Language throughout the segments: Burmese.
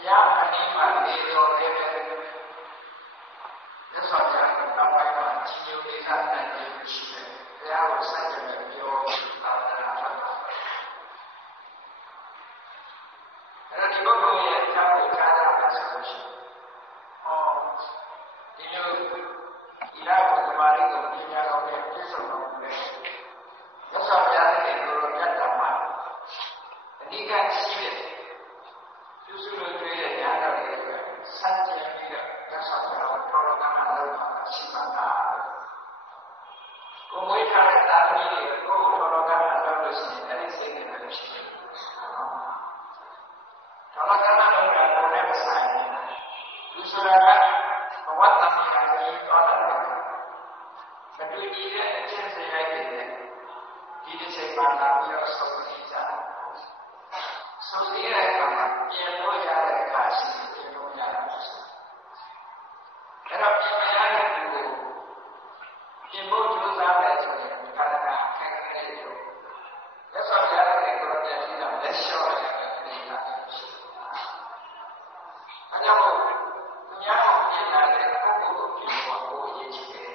ဘ ရားအနည်းမှနေတော်လည်းပဲမြတ်စွာဘုရားကတောင်းပိုင်းမှာချီးကျူးလေးစားနိုင်ခြင်းရှိတယ်။ဘုရားကိုစัจ java ပြောသာသနာ့ဘက်မှာအဲ့ဒီပုဂ္ဂိုလ်ရဲ့အကြောင်းကိုကြားရမယ်ဆိုလို့ရှိရင်ဒီလိုဒီလောက်ဓမ္မလေးကိုပညာတော်နဲ့ပြည့်စုံတော်မူတဲ့မြတ်စွာဘုရားရဲ့ကိုယ်တော်မြတ်တာမှာအနိကရှိတဲ့ပြုစုလို့တွေ့တဲ့ဉာဏ်တော်တွေအတွက်စัจ java ပြီးတော့မြတ်စွာဘုရားကိုတော်တော်ကမှလောက်ပါရှိပါတာကိုယ်မွေးထားတဲ့သာသမီတွေကိုယ်တော်တော်ကမှလောက်လို့ရှိရင်အဲ့ဒီစိတ်နဲ့လည်းရှိတယ်တော်တော်ကမှလောက်တာကိုယ်နဲ့မဆိုင်ဘူးသူဆိုတာကဘဝတမီးကလည်းတော်တယ်မတူညီတဲ့အကျင့်စရိုက်တွေနဲ့ဒီတစ်ချိန်မှာလာပြီးတော့ဆုံးဖြတ်ကြတာဆုံးဖြတ်ရတဲ့အခါမှာပြင်လို့ရတဲ့အခါရှိတယ်ပြင်လို့ရတာရှိတယ်အဲ့တော့ပြင်မရတဲ့သူကိုပြင်ဖို့ကြိုးစားတယ်ဆိုရင်ဒီကတည်းကခက်ခဲနေတယ်လက်ဆောင်ရတဲ့ကိုယ်တော်ပြန်ပြီးတော့လက်လျှော့ရတဲ့အနေအထားရှိတယ်။အဲကြောင့်သူများအောင်ပြင်လာတဲ့ပုဂ္ဂိုလ်ကိုပြင်ဖို့ကိုအရေးကြီးတယ်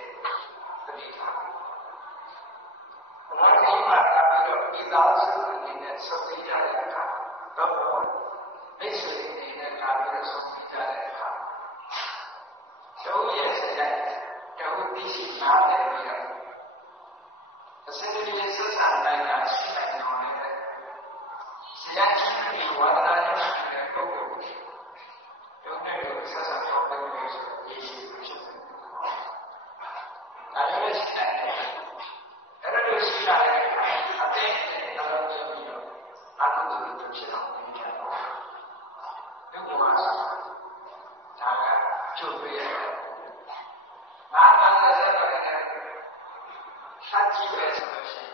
ဒီထားဘုရားရှင်မှာပြီးတော့ဒီသားစုအနေနဲ့ဆုံးဖြတ်ရတဲ့အခါတော့မိတ်ဆွေအနေနဲ့ကာပြီးတော့ဆုံးဖြတ်ရတဲ့အခါတို့ရဲ့စရိုက်တို့သိရှိနားလည်ပြီးတော့အစင်းကြီးဆက်ဆံတိုင်းကရှိနိုင်တော်နေတဲ့စရိုက်ကြီးပြီးဝါဒနာရဲ့ပုဂ္ဂိုလ်တို့နဲ့ဆက်ဆံဖို့ပုံစံရေးရှိဖြစ်တယ်။ဒါလည်းရှိနိုင်တယ်။အဲ့ဒါလိုရှိလာတဲ့အသိဉာဏ်တော်ကိုပြီးတော့အကုသိုလ်တွေဖြစ်အောင်ပြင်ရတော့။ဒီလိုပါဒါကချုပ်ပြရတယ်။ဘာမှဆက်ဆက်တော့လည်းဆက်ကြည့်ပဲဆိုလို့ရှိရင်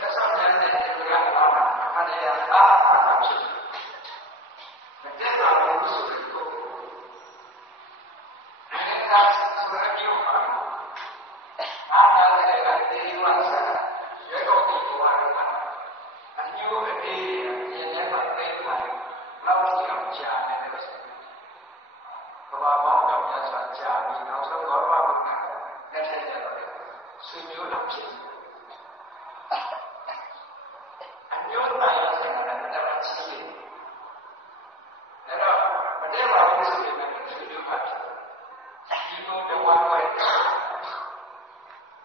သက်ဆောင်တဲ့ဒီကဘာမှခါရရတာမှဖြစ်တယ်။မတည့်တာလို့ဆိုတော့အဲ့ဒါဆိုရမျိုးပါအားနာတဲ့ကတိရိဝါစာရေကုန်ဒီဘောရကအညို့အသေးရင်းနဲ့ပတ်သက်လာလောက်ကြည့်အောင်ကြားနေတယ်ဆိုကဘာပေါင်းတော့မြတ်စွာကြားပြီးနောက်ဆုံးတော့ဘာလို့လက်ထက်ကျတော့ဆွေမျိုးတော်ဖြစ်အညို့တိုင်းရတဲ့ကတော့ချီးတယ်အဲ့တော့မတည့်ပါဘူးဆိုရင်လည်းဆွေမျိုးပါဖြစ်ဒီလိုတော့ဝဲ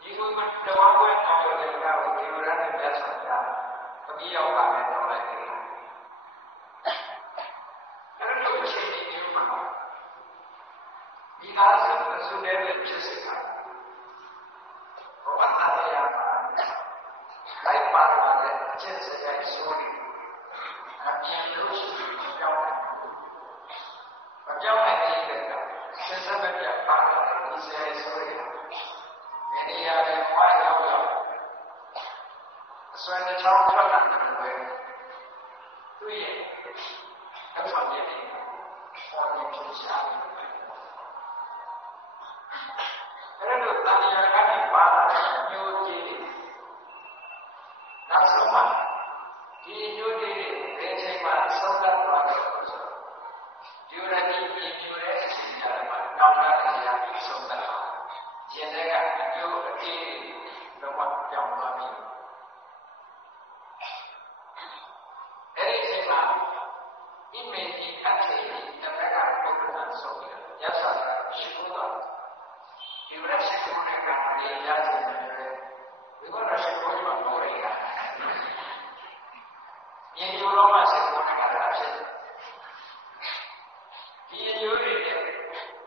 ဒီလိုတော့ဝဲတော့လည်းကတော့ဒီလိုနဲ့မြတ်စွာဘုရားတပည့်ရောက်ပါမယ်တော့လိုက်တယ်အဲ့လိုအခြေအနေမျိုးမှာဒီအားစအစုနဲ့ဖြစ်စေတာဘာသာတရားလိုက်ပါလာတဲ့အကျင့်စရိုက်ဆိုးနေအပြင်းလို့ရှိရင်ကြောက်တယ်မကြောက်နိုင်တဲ့ဆက်စပ်ပြပါတဲ့ဒီစရိုက်ဆိုးတွေနေရာတွေဝိုင်းရောက်တော့အစွမ်းတစ်ချောင်းထွက်လာတယ်ပဲသူရဲ့အထောက်အပံ့ပေါ်နေဖြစ်ရှာတယ်အဲ့လိုတန်ရာကနေပါလာတဲ့မျိုးကြီးတွေနောက်ဆုံးမှဒီမျိုးကြီးတွေဘယ်ချိန်မှဆုံးသက်သွားတယ်ဆိုတော့ဒီရတိပြည်မျိုးရဲ့အချိန်ကြာမှာနောက်လာတရားပြီးဆုံးသက်သွားကျင်တဲ့ကအကျိုးအတိတော့ပြောင်းသွားပြီအဲ့ဒီအချိန်မှာအိမေတိအထေတပကပုဂ္ဂိုလ်ဆိုပြီးရသတာရှိခိုးတော့ဒီရရှိခိုးတဲ့ကံလေးရခြင်းနဲ့ဒီကောရှိခိုးမှာပေါ်ရတာမြေရိုးလုံးမှာရှိခိုးနေတာဖြစ်တယ်ဒီရိုးတွေ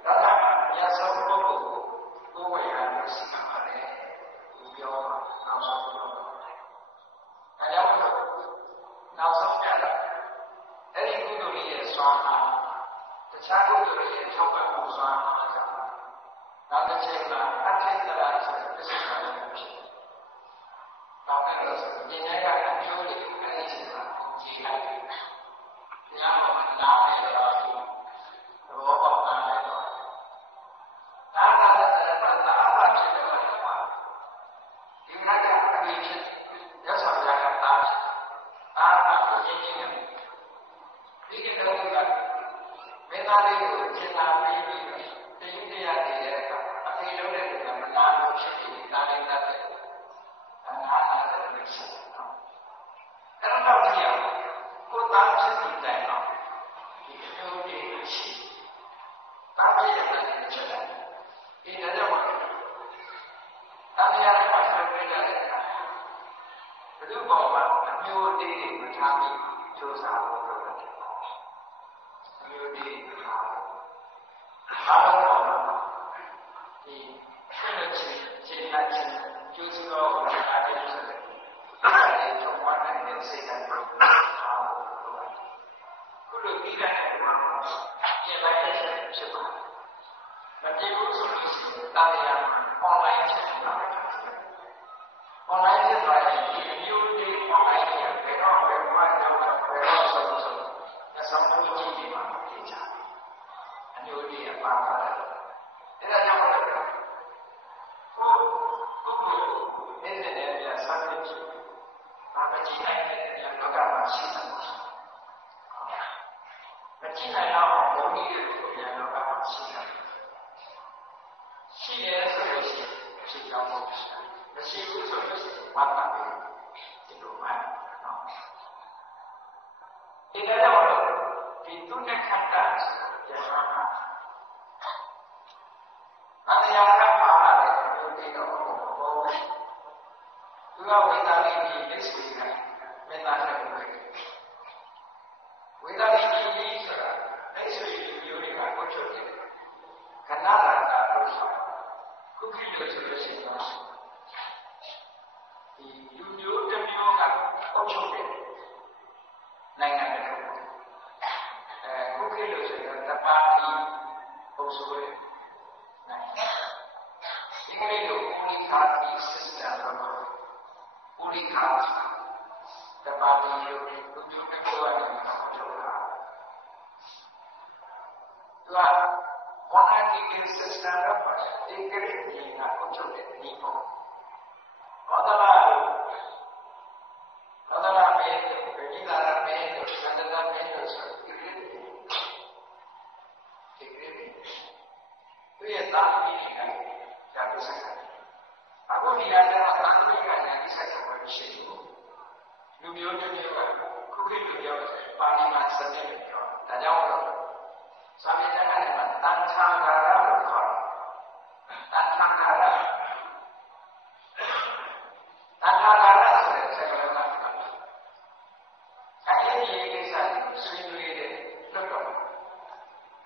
ဒါကရသောပုဂ္ဂိုလ်ကိုဝေရလို့ရှိမှာပါတယ်ဒီပြောနောက်ဆုံးပြောအဲကြောင့်နောက်ဆုံးပြတာအဲ့ဒီကုသိုလ်ရဲ့စွမ်းအားတခြားကုသိုလ်ရဲ့ထောက်ပံ့မှုစွမ်းအားကြောင့်နောက်တစ်ချိန်မှာအထိတ်တရာဆိုတဲ့ပြဿနာတွေဖြစ်တယ်။နောက်တဲ့လို့ဆိုရင်ဉာဏ်ကအကျိုးတွေအဲ့ဒီချိန်မှာကြည့်လိုက်တယ်။ဉာဏ်ပေါ်မှာနားနေတော့သဘောပေါက်တာလည်းတော့နားတာလည်းပတ်တာအမှဖြစ်တယ်လို့ပြောတာ။ဒီနာကအပြည့်ဖြစ်ရသော်ရတာအားကိုရင်းနေတယ်။ဒီကတော့က သားလေးကိုကျင်လာပြီးတယူတရားနေတဲ့အခါအဖေလုံးတဲ့ကမနာလို့ဖြစ်ပြီးသားလေးတတ်တယ်ငါးနာတယ်လို့ရှိတယ်နော်အဲ့တော့ကြည့်ရအောင်ကိုသားဖြစ်ပြီးတိုင်အောင်ဒီအမျိုးတွေရှိတာပြည့်တဲ့ချက်တယ်ဒီတဲ့ကြောင့်တာမယာမှာဆက်ပြကြတဲ့အခါဘယ်လိုပေါ်မှာအမျိုးတွေမထားပြီးကြိုးစားဖို့လုပ်တယ်အမျိုးတွေထားအားလုံးပေါ်မှာဒီဆက်လက်ခြင်းရှင်းလက်ခြင်းကျိုးစွာကိုအားထုတ်ဆိုတဲ့အဲဒီထုံးဝါနိုင်တဲ့စိတ်ဓာတ်ကိုအားဖို့လုပ်တယ်ခုလိုပြီးတဲ့အခါမှာပြင်လိုက်တဲ့ဖြစ်ပါတယ်မပြေဘူးဆိုလို့ရှိရင်တာယာမှာ online ဖြစ်နေတာပဲ online ဖြစ်သွားရင်ဒီအမျိုးတွေ online တွေဘယ်တော့ဘယ်မှာတော့ဘယ်တော့ဆိုတော့အဆောင်မှုကြီးတွေမှာဖြစ်ကြတယ်အမျိုးတွေပါပါတယ်အဲဒါကြောင့်လည်းကိုနေတဲ့ပြဆန်းတဲ့ဖြစ်ဘာမကြည့်နိုင်တဲ့လောကမှာရှိတယ်မကြည့်နိုင်တော့ဘုံကြီးတွေလောကမှာရှိတယ်ရှိတယ်ဆိုလို့ရှိရင်ဖြစ်ကြောင်းမဟုတ်ဘူးမရှိဘူးဆိုလို့ရှိရင်ဘာသာပဲဒီလိုမှနော်ဒီကတော့ဒီတုန်ခတ်တာကျတော့အတရားကပါလာတဲ့ဒီတော့ဘောသူကဝိသလိဒီလက်ရှိကမေတ္တာနဲ့ဝိသလိဒီဆိုတာလက်ရှိမျိုးတွေကကိုချုပ်တယ်ခဏလာတာလို့ဆိုခုခေတ်လို့ဆိုလို့ရှိရင်ဒီလူမျိုးတစ်မျိုးကအုပ်ချုပ်တဲ့နိုင်ငံတစ်ခုခုခေတ်လို့ဆိုရင်တပါတီပုံစံတွေနိုင်ငံဒီကနေ့တော့ဦးလိခါတီ system တော့ဦးလိခါတပါတီလူမျိုးတစ်မျိုးကနေအုပ်ချုပ်တာသူကmonarchical system တော့ဒီကနေ့ဒီကအုပ်ချုပ်တဲ့ဒီပေါ့ဘာသာလာမဲဒီလာမဲစန္ဒလာမဲဆိုဒီကနေ့သူရဲ့တာမီးကကြာပြဆက်တယ်အခုဒီရတဲ့တာမီးကညာပြဆက်တယ်ရှိတယ်လူမျိုးတစ်မျိုးကခုခေတ်လူမျိုးပါဠိမှာစတဲ့ပြောဒါကြောင့်စာပေတက္ကသိုလ်မှာတန်ချာဂါရလို့ခေါ်တယ်တန်ချာဂါရဆိုတဲ့စကားလုံးကအဲဒီကိစ္စကိုဆွေးနွေးတဲ့လွတ်တော်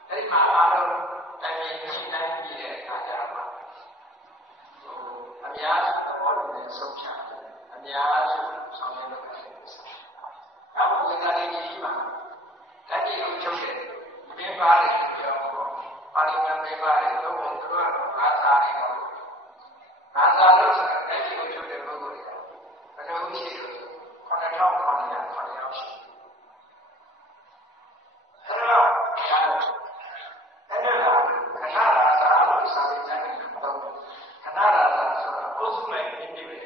အဲဒီမှာအားလုံးတိုင်ပင်ရှင်းနိုင်ပြီးတဲ့အခါကျတော့အများစုသဘောတူတဲ့ဆုံးဖြတ်တယ်အများစုဆောင်ရွက်လုပ်တဲ့ကိစ္စနောက်ဝိသလိကြီးမှာလက်ကြည့်လို့ချုပ်တဲ့မိဘတွေပြောတော့ပါဠိမမိဘတွေတော့သူတို့ကဘာသာနေတော့ဘာသာလို့ဆိုတဲ့လက်ကြည့်လို့ချုပ်တဲ့ပုဂ္ဂိုလ်တွေဘယ်လိုရှိလဲ9000ယောက်ရှိအဲ့တော့ခဏလာစာလို့စာပေကျမ်းကတော့ခဏလာစာဆိုတာအုပ်စုလိုက်နေပြီပဲ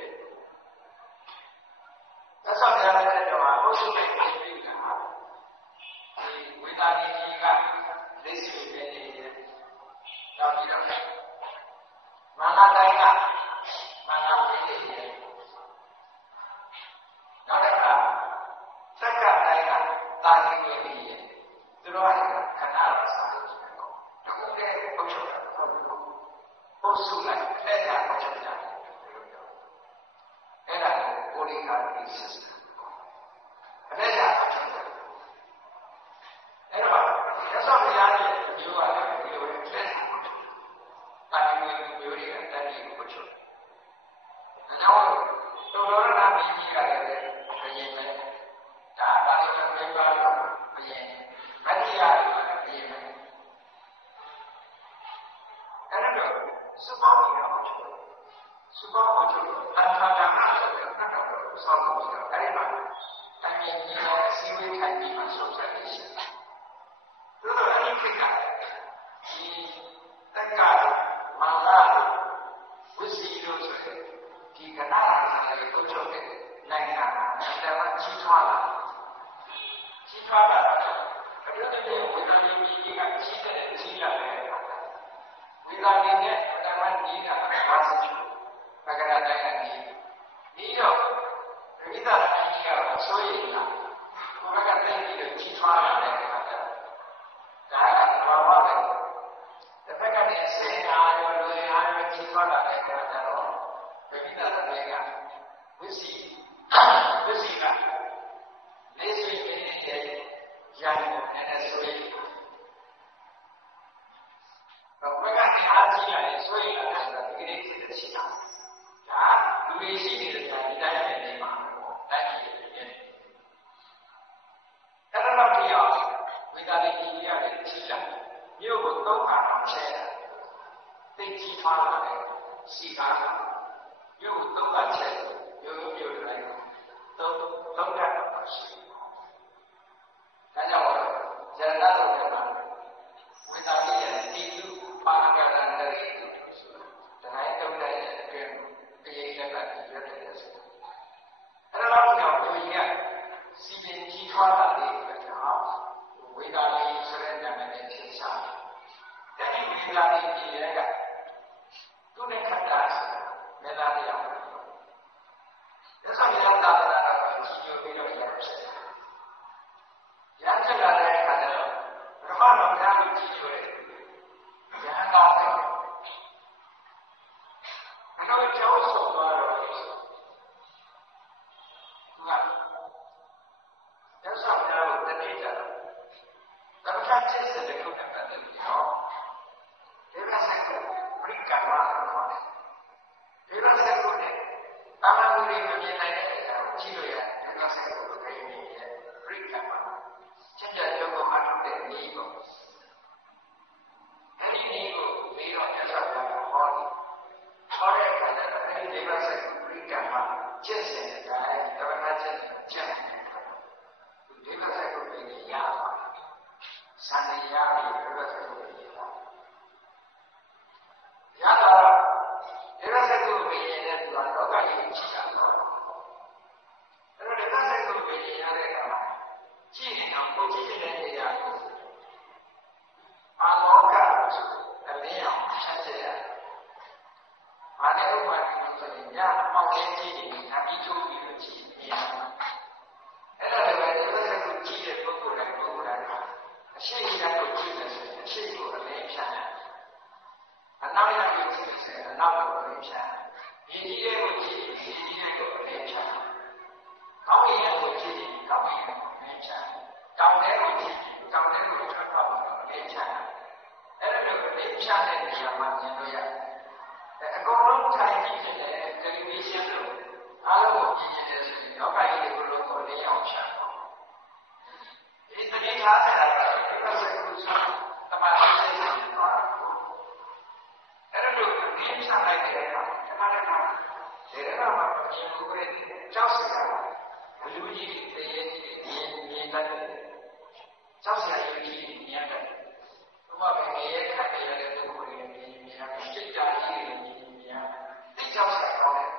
သက်ဆောင်ရတဲ့ကြောင့်အုပ်စုလိုက်နေပြီကဒီဝိသလိကြီးကလက်ရှိပဲနေတယ်နောက်ပြီးတော့မဟာတိုင်းကမဟာဝိသေယနောက်တစ်ခါသက္ကတိုင်းကတာဂိဝိသေယသူတို့ကခဏလာစာလို့ဆိုတော့အခုလည်းအုပ်ချုပ်တာအုပ်စုလိုက်လက်ရအုပ်ချုပ်ကြတယ်အဲ့ဒါကိုပိုလီကာဒီစစ္စတမ်လက်ရအုပ်ချုပ်တယ်အဲ့တော့ရသော်ဘုရားရဲ့မျိုးကလည်းဒီလိုလက်တာဂိဝိသေယမျိုးတွေကတတိကိုချုပ်တယ်နောက်တော်တော်နာမည်ကြီးကလည်းဘယင်ပဲဒါပါဠိတော်ပြပါလို့ဘယင်မတ္တိယဘယင်ပဲအဲ့တော့စပောင်းကြီးတော့စပောင်းကိုတန်ခါတာဆိုတဲ့အခါတော့ဆောင်းလို့ဆိုတော့အဲ့ဒီမှာအမြင်ကြီးနဲ့အစည်းအဝေးထိုင်ပြီးမှဆုံးဖြတ်နေရှိတယ်။ဒါတော့အဲ့ဒီခေတ်ကဒီတက္ကရာမာလာဝိစီလို့ဆိုတဲ့ဒီကဏ္ဍလေးကိုချုပ်တဲ့နိုင်ငံကတမန်ကြီးထွားလာတော့ဘယ်လိုလဲဝိသ လီကြီးကကြီးတဲ့ကြီးလာတယ်ဝိသာလီနဲ့ပထမကြီးတာ50ကျော်ပကရတိုင်းကနေဒီတော့ဝိသာလီကြီးကတော့ဆိုရင်လားဘုရားကတည်းကကြီးထွားလာတဲ့အခါကျဒါကဘာဝလဲတစ်ဖက်ကနေစေနာရောလူအားရောကြီးထွားလာတဲ့အခါကျတော့ဝိသာလီကဝိစီကလေးဆွေးနေတဲ့ရန်ကုန်နဲ့ဆွေးတော့ဘယ်ကနေအားကြီးလာလဲဆွေးလာတာဒီကနေ့ဖြစ်တဲ့ရှိတာဒါလူတွေရှိနေတဲ့ကြာဒီတိုင်းပဲနေမှာပေါ့တိုက်ကြည့်နေတယ်အဲ့တော့ဒီအောင်ဝိသတိကြီးရတယ်ကြီးလာမြို့ကိုသုံးခါအောင်ချဲတာသိကြီးထွားလာတယ်စီကားမြို့ကိုသုံးခါချဲမြို့တိုင်းသုံးခါတော့ရှိဒါကြောင့်ဇရဏတော်ကဝိသတိရဲ့တိတုပါကရဏတရိတုဆိုတဲ့တိုင်းတုံးတဲ့အတွင်းပြည့်ရတဲ့ပြည့်တဲ့ဆိုအဲ့တော့ကြောင့်ဒီကစီပင်ကြီးထွားလာတဲ့အတွက်ကြောင့်ဝိသတိဆိုတဲ့နာမည်နဲ့ထင်ရှားတယ်ဒီဝိသတိကြီးရဲ့ကသူနဲ့ခတ်တာဆိုတာမေတ္တာတရားဒါဆိုရင်သာသနာတော်ကိုကြီးကျယ်ပြီးတော့ရဖြစ်တယ်ရန်ချက်လာတဲ့အခါကျတော့ဘုရားတော်ဘုရားကိုကြည့်ရတဲ့ရဟန်းကောင်းတယ်။အဲ့တော့ကျောင်းဆောင်သွားတော့သူကရသော်များကိုတတိကြတော့သမထကျင့်စဉ်တစ်ခုနဲ့ပတ်သက်ပြီးတော့ဒီကဆိုင်ကိုပရိက္ခမလို့ခေါ်တယ်။ဒီကဆိုင်ကိုねတာမန်လူတွေမမြင်နိုင်တဲ့အရာကိုကြည့်လို့ရတယ်ဒီကဆိုင်ကိုခိုင်းနေရဲ့ပရိက္ခမချက်ချက်ရုပ်ကိုအထုတဲ့နည်းကိုအဲဒီနည်းကိုပြီးတော့ရသော်များဟောတယ်ဟောတဲ့အခါကျတော့အဲဒီကဆိုင်ကိုပရိက္ခမကျင့်စဉ်တဲ့သမထကျင့်စဉ်ကျင့်တယ်ဒီကဆိုင်ကိုပြင်ရပါစံရရပြီးဒီကဆိုင်ကိုပြင်ရတော့ဒီကဆိုင်ကိုပြင်ရတဲ့သူကတော့လောကကြီးရှိတာတော့အဲ့တော့ဒီကဆိုင်ကိုပြင်ရတဲ့အခါမှာကြည့်နေတော့ကိုကြည့်နေတဲ့နေရာကိုအာလောကအလင်းအောင်ဆက်ကြရတယ်။ဘာနဲ့ဥပမာဆိုရင်ညအမောက်လေးကြည့်နေအပြီးထုတ်ပြီးတော့ကြည့်နေရတာ။အဲ့ဒါလည်းဒီလိုဆိုကြည့်တဲ့ပုဂ္ဂိုလ်တိုင်းအရှိန်ကိုကြည့်နေဆိုရင်အရှိန်ကိုအလင်းဖြတ်တယ်။အနောက်ရောက်ကြည့်နေဆိုရင်အနောက်ကိုအလင်းဖြတ်တယ်။ဒီကြီးလေးကိုကြည့်ရင်ဒီကြီးလေးကိုအလင်းဖြတ်တယ်။ကောင်းကင်ကိုကြည့်ရင်ကောင်းကင်ကိုအလင်းဖြတ်တယ်။တောင်ထဲကိုကြည့်ရင်တောင်ထဲကိုထွက်ပေါက်အလင်းဖြတ်တယ်။အဲ့ဒါလိုအလင်းဖြတ်တဲ့နေရာမှာမြင်လို့ရတယ်။အကုန်လုံးထိုင်ကြည့်နေတဲ့တယ်လီဗီရှင်းလို့အားလုံးကိုကြည့်နေတယ်ဆိုရင်လောကကြီးကိုလုံးကိုလင်းအောင်ဖြတ်ပေါ့။ဒီသတိထားတဲ့အခါဒီကစကုသတမန်တော်စိတ်နဲ့သွားတာ။အဲ့ဒါလိုလင်းဖြတ်လိုက်တဲ့အခါတမန်တော်ဒီကမှာရှင်ဘုရားကြောက်စရာလူကြီးတရေကြီးမြင်တတ်တယ်။ကြောက်စရာလူကြီးမြင်တတ်တယ်။ဘုရားပဲငရဲခံရတဲ့ပုဂ္ဂိုလ်တွေမြင်စိတ်ဓာတ်ကြီးတွေမြင်သိကြောက်စရာကောင်းတဲ့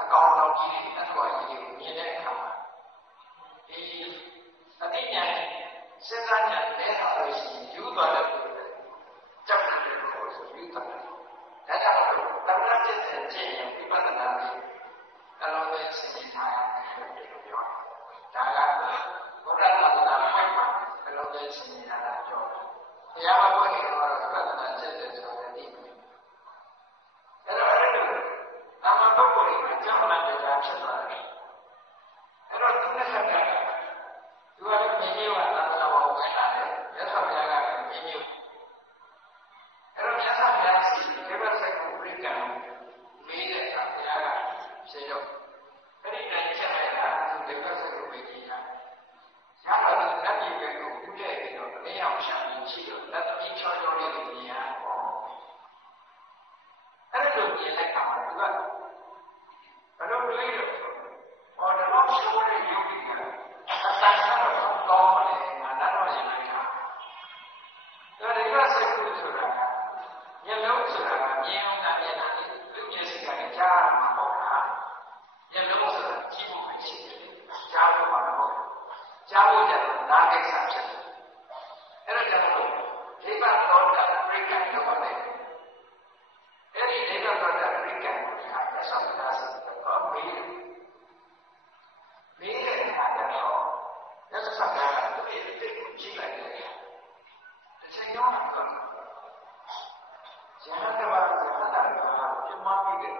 အကောင်တော်ကြီးတွေအထွာကြီးတွေမြင်တဲ့အခါမှာဒီအတိညာစဉ်းစားဉာဏ်နဲ့အားလို့ရှိရင်ယူသွားတဲ့ပုဂ္ဂိုလ်ကြောက်တဲ့ပုဂ္ဂိုလ်ဆိုယူသွားတယ်။ဒါကြောင့်တမန်ကျင့်တဲ့ကျင့်ရင်ဝိပဿနာပြီးအလုံးစုံစဉ်းစားရတယ်လို့ပြောတာ။ဒါကဘုရားသာသနာ့ဘက်မှာအလုံးစုံစဉ်းစားတာပြောတယ်။ဘုရားဘုရားကတော့ဝိပဿနာကျင့်တဲ့ဆိုတဲ့ဒီအဲ့တော့အဲ့လိုအမှန်ပုဂ္ဂိုလ်တွေကြောက်လာတဲ့ကြားဖြစ်သွားတယ်။အဲ့တော့ဒီနေ့ဆက်တာသူကလည်းမြင်းကြီးကသာသနာ့ဘောင်ဝင်လာတယ်။ရသော်ဘုရားကမြင်းကြီးအဲ့တော့မြတ်စွာဘုရားရှိဒီဘက်ဆက်ကိုပြိကံမေးတဲ့အခါဘုရားကဖြေတော့အဲ့ဒီတိုင်းချက်လိုက်တာသူဒီဘက်ဆက်ကိုဝေကြည့်တာ။ရတော့ဒီလက်ကြီးပဲကိုဥတဲ့ပြီးတော့အင်းအောင်ရှာပြီးရှိတော့လက်သမီးချောချောလေးကိုမြင်ရတော့အဲ့လိုမြင်လိုက်တာကသူကဘယ်လိုလဲတော့ဟောတော့ရှိုးတဲ့ယူပြီးတာအတန်ကတော့ကောင်းပါလေငါတော့ရင်လိုက်တာဒါတွေကစိတ်ကူးဆိုတာကမျက်လုံးဆိုတာကမြင်အောင်မြင်တာလေသူမျက်စိကလည်းကြားမှာပေါ့လားမျက်လုံးဆိုတာကြည့်ဖို့မရှိဘူးကြားလို့မှာပေါ့ကြားလို့ကြတော့နားကိစ္စဖြစ်တယ်အဲ့ဒါကြောင့် သောတာပရိက္ခဏလို့ခေါ်တယ်အဲ့ဒီဒေဝသောတာပရိက္ခဏကိုဆောင်းတာဆိုတော့မေးတဲ့အခါကျတော့လက်ဆက်တာကသူ့ရဲ့အတိတ်ကိုကြည့်လိုက်တယ်တစ်ချိန်လုံးကတော့ဇာတဘာဇာတာကပြမပြီးတယ်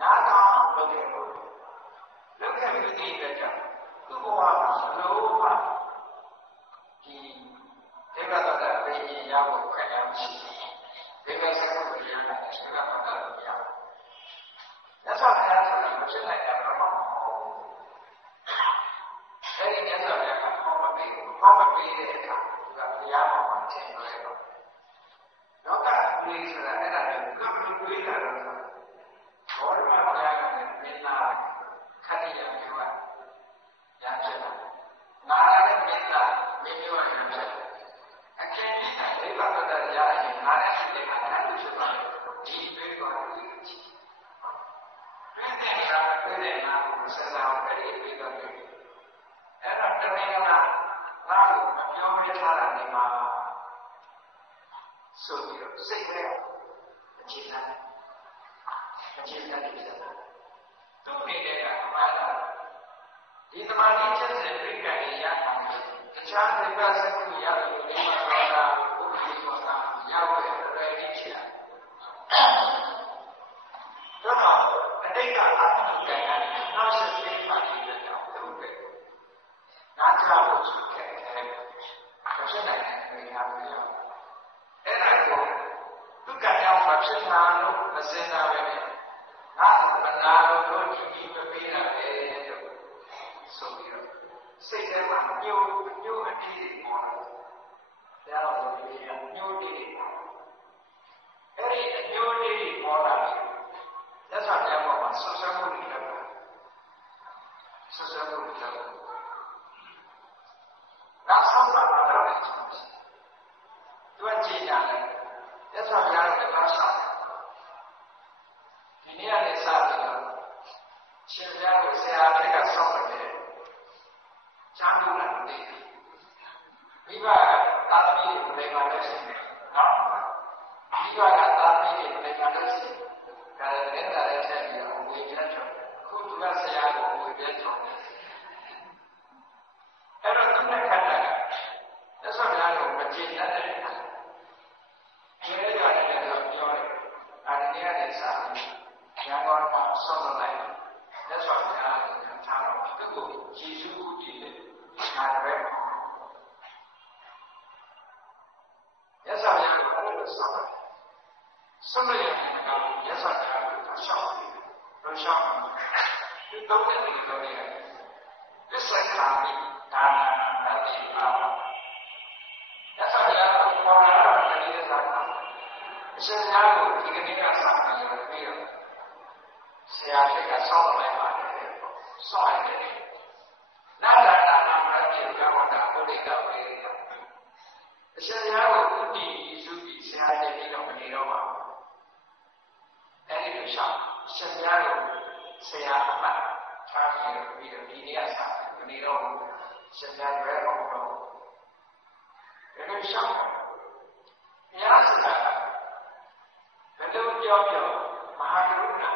နာတောင်လုပ်တယ်လို့လုပ်ခဲ့ပြီးတဲ့အတွက်ကြောင့်သူ့ဘဝမှာလုံးဝဒီဒေဝသောတာပရိက္ခဏရောက်ဖို့ခွင့်ရမရှိဘူးဒေဝဆက်ကိုရရတဲ့ဆရာတော်ကပြောတယ်ဆက်ဆက်တာဆိုတာမဖြစ်နိုင်တာတော့မဟုတ်ဘူးအဲ့ဒီမြတ်စွာဘုရားကဟောမပေးတဲ့အခါသူကဘုရားပေါ်မှာထင်လို့ရတော့လောကလူကြီးဆိုတာအဲ့ဒါကိုဘယ်လိုတွေးတာလဲဆိုတော့ဘောဓမဘုရားကလည်းမင်းသားခတ္တိယမျိုးကရဖြစ်တာငါလည်းမင်းသားမင်းမျိုးကရဖြစ်တယ်အခင်းကြီးကဒိဗ္ဗတ္တရရင်ငါလည်းရှိတယ်ငါလည်းဖြစ်သွားတယ်ဒီတွေးတော့လူကြီးပြည့်တဲ့ရာပြည့်တဲ့နာကိုစဉ်းစားအောင်အဲ့ဒီပြီးတော့အဲ့ဒါတမင်ကငါ့ကိုမပြောပြထားတာနေမှာဆိုပြီးတော့စိတ်ထဲအခြေခံတယ်သူ့နေတဲ့ကမှန်တာဒီသမာဓိချက်စဉ်ပြိက္ခဏ်ရအောင်တခြားဒေဝစကုရလို့ဒီမှာတော့တာဘုရားဆိုတာရောက်ရတဲ့ရည်ချာတော့အတိတ်ကအမှန်တရားနောက်ဆက်ပြီးပါလိမ့်မယ်တော့ဟုတ်ကဲ့နားကြားဖို့ဆိုခဲ့တယ်ဘယ်စနိုင်လဲခါပြောအဲ့ဒါကိုသူကကြောင့်မဖြစ်တာလို့မစင်တာပဲငါမနာလို့ဒီမပေးတာပဲလို့ဆိုပြီးတော့စိတ်ထဲမှာညှို့အတိတွေပေါ်လာတယ်ဒါတော့ဒီညှို့တိတွေအဲ့ဒီညှို့တိတွေပေါ်လာတယ်လက်ဆောင်ပြပေါ်မှာဆွဆွမှုတွေလုပ်တာဆွဆွမှုတွေလုပ်နောက်ဆုံးတော့တော့တယ်သူကကြည်ကြတယ်လက်ဆောင်ပြရတယ်တော့ဆောက်ဒီနေ့ကနေစပြီးတော့ရှင်ပြကိုဆရာတစ်ခါဆောက်တယ်ချမ်းသာလာတယ်မိဘသာသမီတွေလည်းမလုပ်ရှင်နော်မိဘကသာသမီတွေလည်းမလုပ်ရှင်ဒါလည်းလည်းထည့်ပြီးတော့ဝေပြတ်ချောခုသူကဆရာကိုဝေပြတ်ချောအဲ့တော့သူနဲ့ခတ်တာကလက်ဆောင်ပြကိုမကျေနပ်တဲ့အခါဒီလိုရတယ်လို့ပြောတယ်အဲဒီနေ့ကနေစပြီးရန်ကုန်မှာဆောင်းလိုက်လက်ဆောင်ပြထားတော့သူ့ကိုယေရှုကိုတည်တယ်ငါတပည့်ရသော်ရကိုအဲ့လိုဆောင်းတယ်ဆောင်းရရင်ကတော့ရသော်ရကိုရှောင်းတယ်လို့ရှောင်းသူတော့တယ်လို့ပြောရတယ်လက်ဆက်ထားပြီးဒါနာတည်းပါရသော်ရကိုပေါ်လာတော့တည်းစားတာအရှင်ဘုရားကိုဒီကနေ့ကဆောင်းတယ်လို့ပြီးတော့ဆရာကဆောင်းလိုက်ပါတယ်ဆောင်းရတယ်နာဒနာနာမတိကဝတ္တဘုဒ္ဓကဝေအရှင်ဘုရားကိုဥတည်ယေရှုကြီးဆရာတင်ပြီးတော့မနေတော့ပါဘူးအဲ့ဒီလိုရှောင်းအရှင်ဘုရားကိုဆရာအမှတ်ထားပြီးတော့ဒီနေ့ကစမနေတော့ဘူးရှင်ဘုရားရွယ်အောင်တော့ဒီလိုရှောင်းဘုရားဆိုတာဘယ်လိုပြောမဟာကရုဏာ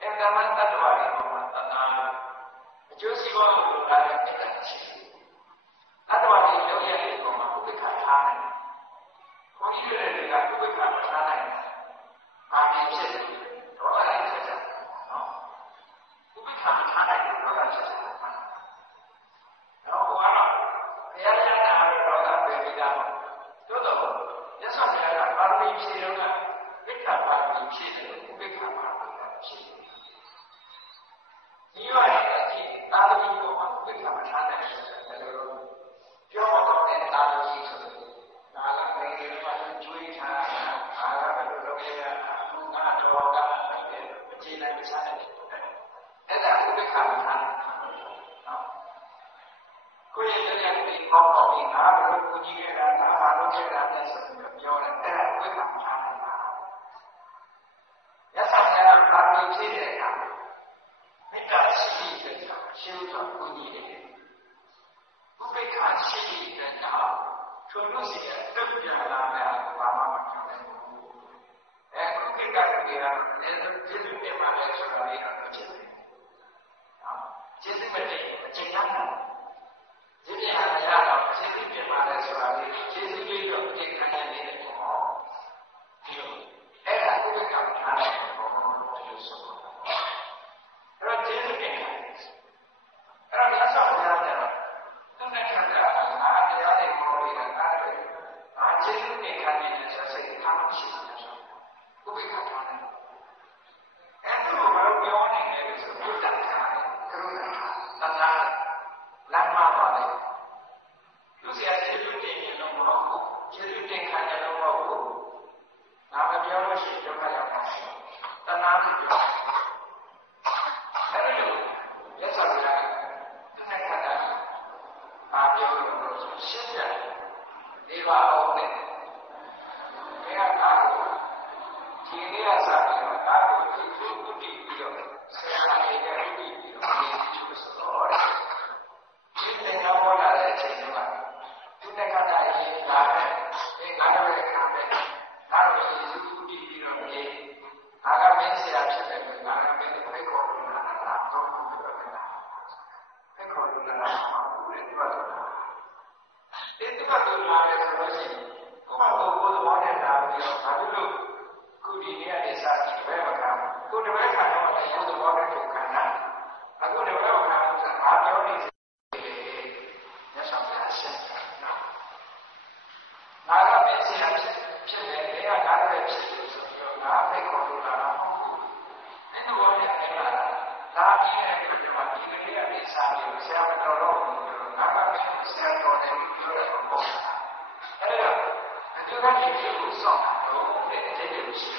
အင်္ဂမတ္တဝါတွေမှာတဏှာအကျိုးစီးပွားကိုလိုလားတဲ့စိတ်ဓာတ်ရှိတယ်။တတ္တဝါတွေလုံးရဲ့ဒီပေါ်မှာဥပ္ပခါထားတယ်။ဘုန်းကြီးတွေကဥပ္ပခါမထားနိုင်ဘူး။အာမင်ဖြစ်တယ်။တော့အဲ့ဒါဖြစ်တယ်နော်။ဥပ္ပခါမထားနိုင်ဘူးတော့ဖြစ်တယ်။တော့ဘာလို့ဘုရားရတာတော့ပဲပြီးတာ။သို့တော့ရသော်ဘုရားကပါရမီဖြည့်တော့ကဝိက္ခာပါရမီဖြည့်တယ်ဥပ္ပခါပါရမီဖြည့်တယ်။ဒီလိုရတဲ့သာသမီကိုမှဝိက္ခာမထားနိုင်တယ်လို့ပြောတော့တဲ့သာသမီဆိုတော့ဒါကဘယ်လိုမှကျွေးထားတာအားကဘယ်လိုလုပ်ရတာငါတော့ကအခြေနိုင်မချနိုင်တယ်အဲ့ဒါဥပ္ပခါမထားနိုင်နော်ကိုယ့်ရဲ့တရားကိုပေါ့ပေါ့ပြီးငါဘယ်လိုကိုကြီးခဲ့တာငါဘာလုပ်ခဲ့တာလဲဆိုပြီးပြောတယ်အဲ့ဒါဥပ္ပခါမထားနိုင်ပါရသနာပါမီဖြစ်တဲ့အခါမေတ္တာရှိတဲ့ကြောင့်ရှင်းစွာကိုကြီးတယ်ဥပ္ပခါရှိတဲ့ကြောင့်ထွန်း လို့ရှိရင်တက်ပြန်လာမယ်ဘာမှမဖြစ်နိုင်ဘူးအခုကိစ္စတွေကလည်းကျေးဇူးတင်ပါလေဆိုတာလေးတော့ဖြစ်တယ်ကျေးဇူးမတင်အချိန်ရမှာဒီပြန်လာရတော့ကျေးဇူးတင်ပါလေဆိုတာလေးကျေးဇူးလေးတော့သိခံရနေတယ်ပေါ့ဒီလိုအဲ့ဒါကိုလည်းကြောက်ထားတယ်ပေါ့ဒီလိုဆိုတော့ကျေးဇူးတင်တယ်အဲ့တော့ဆက်ဆောင်ရတယ်သူနဲ့ခံတာအားတရားတွေပေါ်နေတာအားတွေအားကျေးဇူးတင်ခံနေတဲ့စိတ်ထားမှရှိတယ်ဆိုဥပိ္ပခထားတယ်အဲ့ဒါကိုဘာလို့ပြောနေလဲဆိုတော့တတ်တာကရုဏာတဏှာလမ်းမှာပါလေလူစီအကျေးဇူးတင်ရင်တော့မဟုတ်ဘူးကျေးဇူးတင်ခံရတော့မဟုတ်ဘူးငါမပြောလို့ရှိရင်ဒုက္ခရောက်မှာတဏှာကိုပြောအဲ့ဒါကိုလက်ဆောင်ရတယ်အားပြောလို့ရှင်းတယ်ဒီပါအောင်နဲ့ဒီကကားကိုဒီနေ့ကစားပြီးတော့ကားကိုဒီလိုဥတည်ပြီးတော့ဆရာလေးကဥတည်ပြီးတော့ဒီလိုဆိုတော့ဒီနေ့ကဘောလာတဲ့အချိန်မှာဒီနေ့ကတားရင်လာတယ်ဒီကားရဲ့ခံပဲဒါတော့ဒီလိုဥတည်ပြီးတော့ဒီအားကမင်းဆရာဖြစ်တယ်လို့အားကမင်းဖိတ်ခေါ်လို့လာတာတော့ပြီးတော့ဖိတ်ခေါ်လို့လာတာဒီပတ်တော်လာတယ်ဆိုလို့ရှိရင်ကိုယ့်ဘာကိုယ်သဘောနဲ့လာပြီးတော့ဘာလို့ခုဒီနေ့ကနေစပြီးတပည့်မခံကိုယ်တပည့်ခံတော့လည်းကိုယ်သဘောနဲ့ကိုယ်ခံတာအခုတပည့်မခံဘူးဆိုတော့ဘာပြောနေလဲညဆောင်ပြရှင်းနော်ငါကမင်းဆရာဖြစ်တယ်လေကဒါလည်းဖြစ်တယ်ဆိုတော့ငါဖိတ်ခေါ်လို့လာတာမဟုတ်ဘူးဒီလိုနဲ့အဲ့ဒါလာပြီးတဲ့ဒီမှာဒီနေ့ကနေစပြီးဆရာမတော်တော့ဘူးငါကမင်းဆရာတော်တယ်ပြောတယ်ပေါ့အဲ့တော့ဒီကနေဒီကိုစောင့်တော့တဲ့အကျင့်ကိုရှိ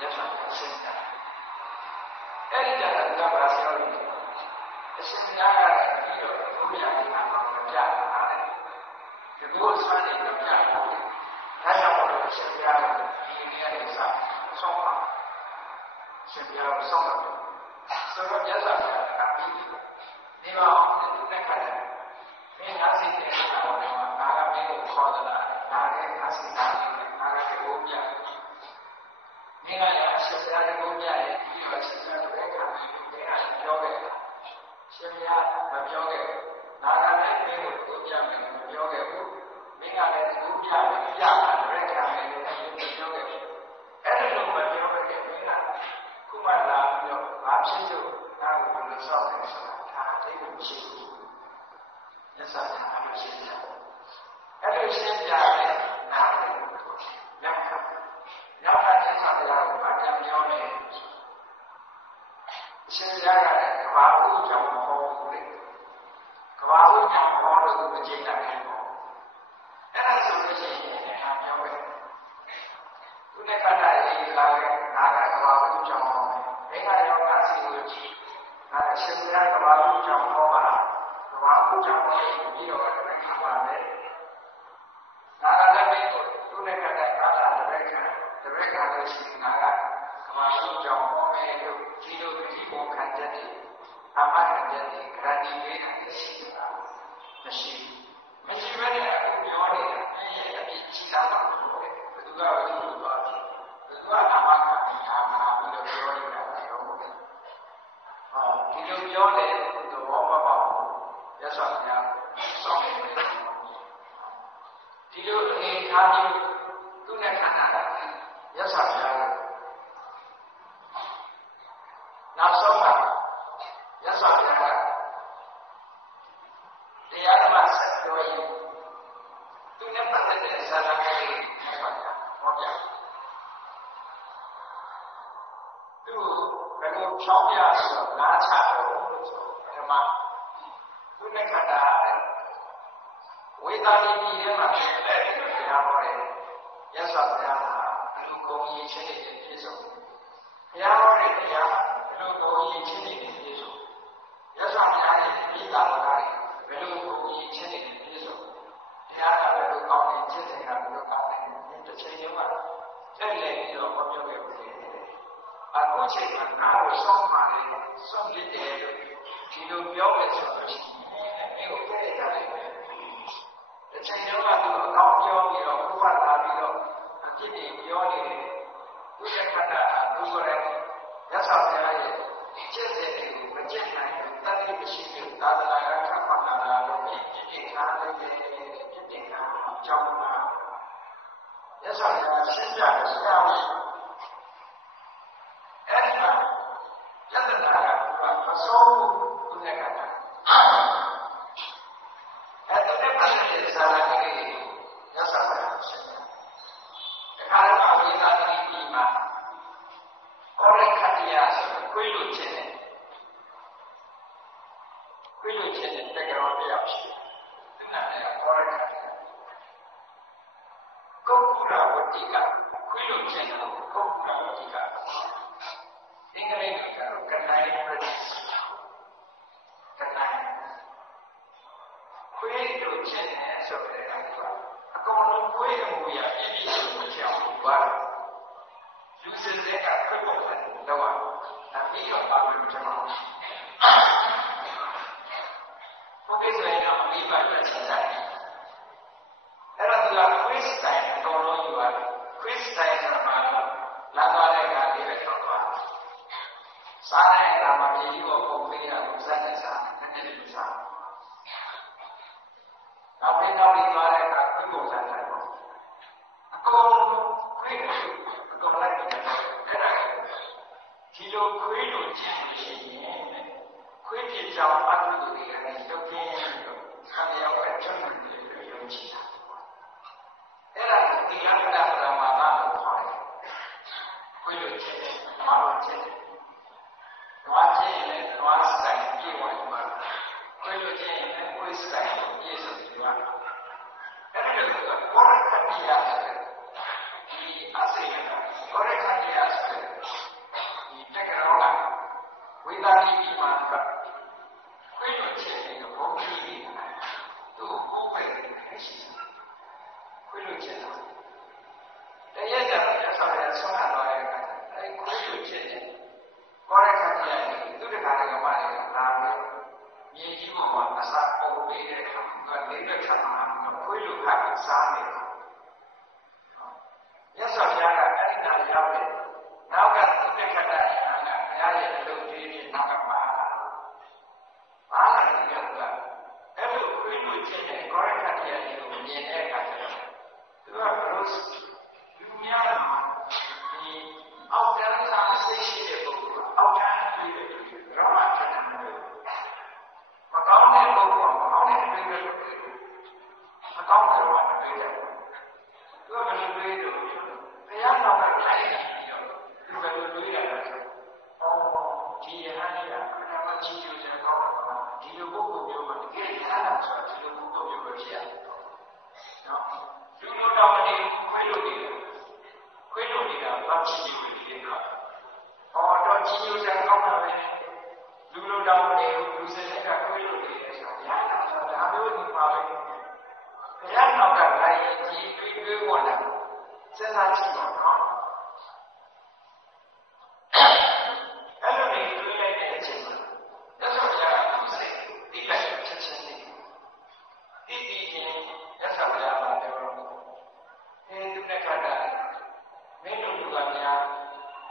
ရသရှင်းတာအဲ့ဒီကြတာကဘာဆရာလို့အရှင်များကပြီးတော့ဘုရားဒီမှာတော့ပြတာလေဒီလိုစတဲ့ပြတာဒါကြောင့်လို့အရှင်ဘုရားကဒီနေ့ကနေစဆောင်းပါရှင်ဘုရားကိုဆောင်းတော့ဆိုတော့မြတ်စွာဘုရားကပြီးဒီမှာဒီကခါတယ်မင်းငါစိတ်တဲ့တော့ငါကမင်းကိုခေါ်သလားငါလည်းငါစိတ်သားနေငါကလည်းဘုရားမင်းကလည်းအရှင်ဘုရားကိုဘုရားရဲ့ဒီလိုအရှင်ဘုရားရဲ့ခါပြီးမင်းကပြောခဲ့တာရှင်ဘုရားမပြောခဲ့ငါကလည်းမင်းကိုဘုရားမပြောခဲ့ဘူးမင်းကလည်းဘုရားကိုပြတာလည်းခံတယ်လို့ပြောခဲ့အဲ့ဒီလိုမပြောခဲ့မင်းကခုမှလာပြီးတော့ဘာဖြစ်လို့ငါ့ကိုဘယ်လိုဆောက်လဲဆိုတာဒါအတိတ်ကိုရှိဘူးညစာအလိုရှင်းတယ်အဲ့လိုရှင်းပြတယ်နားတယ်နောက်ထပ်ညစာတရားကိုအပြန်ပြောနေရှင်းပြရတယ်ကဘာဦးကြောင့်မဟုတ်ဘူးလေကဘာဦးကြောင့်ဟောလို့မကြည့်တတ်ဘူးပေါ့အဲ့ဒါဆိုလို့ရှိရင်အပြောပဲသူနဲ့ခန္ဓာရေးလာတယ်နာကကဘာဦးကြောင့်ဟောတယ်ဘယ်ကရောနာစီကိုကြည့်နာရှင်းပြကဘာဦးကြောင့်ဟောပါဘာမှကြောင့်ပြီးတော့လည်းခါပါမယ်။ဒါကလည်းသူနဲ့ကတည်းကကာလာတပည့်ခံလို့ရှိရင်ငါကကမာလို့ကြောင့်ပေါ်မယ်လို့ဒီလိုဒီပေါ်ခံချက်တွေအမှန်ခံချက်တွေဂရဏီလေးနဲ့ရှိတာမရှိဘဲနဲ့အခုပြောနေတာအပြည့်ချီတာတော့ဘယ်သူကဘယ်သူသွားပြီဘယ်သူကအမှန်ခံတာမှာပြီးတော့ပြောနေတာရောဒီလိုပြောတဲ့သဘောမပေါက်ရသော်များဆောင်းနေတယ်ဒီလိုအနေထားမျိုးသူနဲ့ခန္ဓာရသော်များနောက်ဆုံးမှာရသော်များတရားဓမ္မဆက်ပြောရင်သူနဲ့ပတ်သက်တဲ့ဇာတ်ကိန်းတွေဟောပြသူဘယ်လိုချောင်းပြဆိုတော့နားချတော့ဆိုဓမ္မသူနဲ့ခန္ဓာဝေဒာလိပြည်ထဲမှာအဲ့ဒီလိုတရားဟောတယ်ရသော်ဘုရားဟာလူကုန်ရည်ချင်းတွေပြည့်စုံဘုရားဟောတဲ့တရားဟာလူကုန်ရည်ချင်းတွေပြည့်စုံရသော်ဘုရားရဲ့မိသားစုတွေဘယ်လိုကုန်ရည်ချင်းတွေပြည့်စုံတရားကဘယ်လိုကောင်းတယ်จิตတွေကဘယ်လိုကောင်းတယ်ဒီတစ်ချိန်လုံးကတက်လေပြီးတော့ပြောခဲ့ပြီအခုချိန်မှာငါ့ကိုဆောင်းပါလေဆောင်းလက်တယ်လို့ဒီလိုပြောမယ်ဆိုတော့ဒီကိုပြည့်ရတယ်တ ချိန်တော့ကသူအကောင်းပြောပြီးတော့ဘုရားလာပြီးတော့အဖြစ်တွေပြောနေတယ်သူရဲ့ခန္ဓာသူကိုယ်တိုင်ရသော်ဘုရားရဲ့ကျင့်တဲ့တွေကိုမကျင့်နိုင်ဘူးတတိမရှိဘူးသာသနာ့ခတ်မှတ်တာလို့ပြည့်ပြည့်ထားလိုက်တယ်ပြည့်ပြည့်ထားအကြောင်းကရသော်ဘုရားရှင်းပြတယ်ဆရာကြီးအဲ့ဒီမှာယတနာကအစိုးသူနဲ့ကတာအဲ့ဒီနဲ့ပတ်သက်တဲ့ဇာတ်လေးတွေရသော်ဘုရားရှင်းတယ်ဒီခါတော့ဝိသတိတိမှာဩရိခတ္တယဆိုခွေးလို့ခြင်းတယ်ခွေးလို့ခြင်းတဲ့တက္ကရာတရားရှိတယ်ဒီနာနဲ့ဩရိခတ္တယကုက္ကုရဝတ္တိကခွေးလို့ခြင်းကိုကုက္ကုရဝတ္တိကအင်္ဂလိပ်ကတော့ကနိုင်ပရိစ္ဆေကနိုင်ခွေးလို့ခြင်းတယ်ဆိုတဲ့အကောင်လုံးခွေးအမူအရာပြည့်ပြည့်စုံစုံချအောင်လုပ်ရတယ်လူစင်တဲ့ကခွေးပုံစံတော့အမိရောပါလို့ကျွန်တော်ဟုတ်ကဲ့ဆိုရင်တော့မိဘအတွက်ချက်ဆိုင်အဲ့တော့သူကခွေးစတိုင်အကောင်လုံးယူရတယ်ခွေးစတိုင်ဆိုတာမှာလာသွားတဲ့ကလေးပဲတော့သွားစားတဲ့အခါမှာပြည်ပြီးတော့ပုံပေးရလို့စတဲ့စားနည်းနည်းလေးစားနောက်ပြီးတော့ဒီသွားတဲ့အခါခွေးပုံစံတိုင်းပေါ့အကောင်ခွေးအကောင်လိုက်တယ်အဲ့ဒါဒီလိုခွေးလိုကြည့်လို့ရှိရင်ခွေးဖြစ်ကြောင်းအတုတွေလည်းရုပ်ပြင်းပြီးတော့ဆံရောက်အထုံးတွေရုံချတာအဲ့ဒါကိုဒီအပ္ပဒပရမသာလို့ခေါ်တယ်ခွေးလိုကြည့်တယ်ဘာလို့ကြည့်တယ်နွားကြည့်ရင်နွားစတိုင်ပြေးဝင်မှာခွေးလိုကြည့်ရင်ခွေးစတိုင်ပြေးဆိုပြီးတော့အဲ့ဒီလိုဘောရခတိယဆိုတဲ့ဒီအစေရဘောရခတိယဆိုတဲ့ဒီတက္ကရာကဝိသတိဒီမှာကခွေးလိုချက်တဲ့ဘုံကြီးနေတာသူ့ဘုံပဲရှိခွေးလိုချက်တာတရရကြဆောက်ရဆုံးလာတော့အဲ့ခွေးလိုချက်တဲ့ဘောရခတိယသူတခါတကမှလည်းလာပြီးမြေကြီးပေါ်မှာအစာပုံပေးတဲ့အခါကလေးတစ်ခါမှခွေးလိုခါစားနေတယ်ရသော်ဘုရားကအဲ့ဒီနာရောက်တယ်နောက်ကသူတခါတည်းကဘုရားရဲ့အလုပ်ကြီးတွေနောက်ကပါလာတယ်ကအဲ့လိုခွေးလိုချက်တဲ့ဘောရခတိယကိုမြင်တဲ့အခါကျတော့သူကဘလို့လူများဒီအောက်တန်းစားစိတ်ရှိတဲ့ပုဂ္ဂိုလ်အောက်တန်းပြီးတဲ့ရောမချင်တယ်မကောင်းတဲ့ပုဂ္ဂိုလ်မကောင်းတဲ့တွေ့တဲ့မကောင်းတဲ့ရောမတွေ့တယ်သူကဘယ်လိုတွေ့လို့ဘုရားတော်ကခိုင်းတယ်ပြီးတော့သူဘယ်လိုတွေ့ရလဲဆိုဒီရဟန်းကြီးကမချီးကျူးတဲ့ကောင်းတာဒီလိုပုဂ္ဂိုလ်မျိုးကတကယ်ရဟန်းဆိုတာဒီလိုပုဂ္ဂိုလ်မျိုးပဲဖြစ်ရတယ်နော်လူလိုတော်မနေခွေးလို့နေတာဘာချီးကျူးနေတဲ့အခါတော့ချီးကျူးတဲ့ကောင်းတာပဲလူလိုတော်မနေလူစတဲ့ကခွေးလို့နေတယ်ဆိုတော့ရဟန်းဆိုတာဒါမျိုးဒီပါပဲဘုရားနောက်ကလိုက်ကြီးတွေးဝင်လာစဉ်းစားကြည့်ပါတော့အဲ့လိုနေတွေးလိုက်တဲ့အချိန်မှာရသော်ဘုရားကသူ့စိတ်ဒီလိုက်ချက်ချင်းနေဒီချင်းရသော်ဘုရားကပြောတော့သူနဲ့ခန္ဓာမင်းတို့ကများ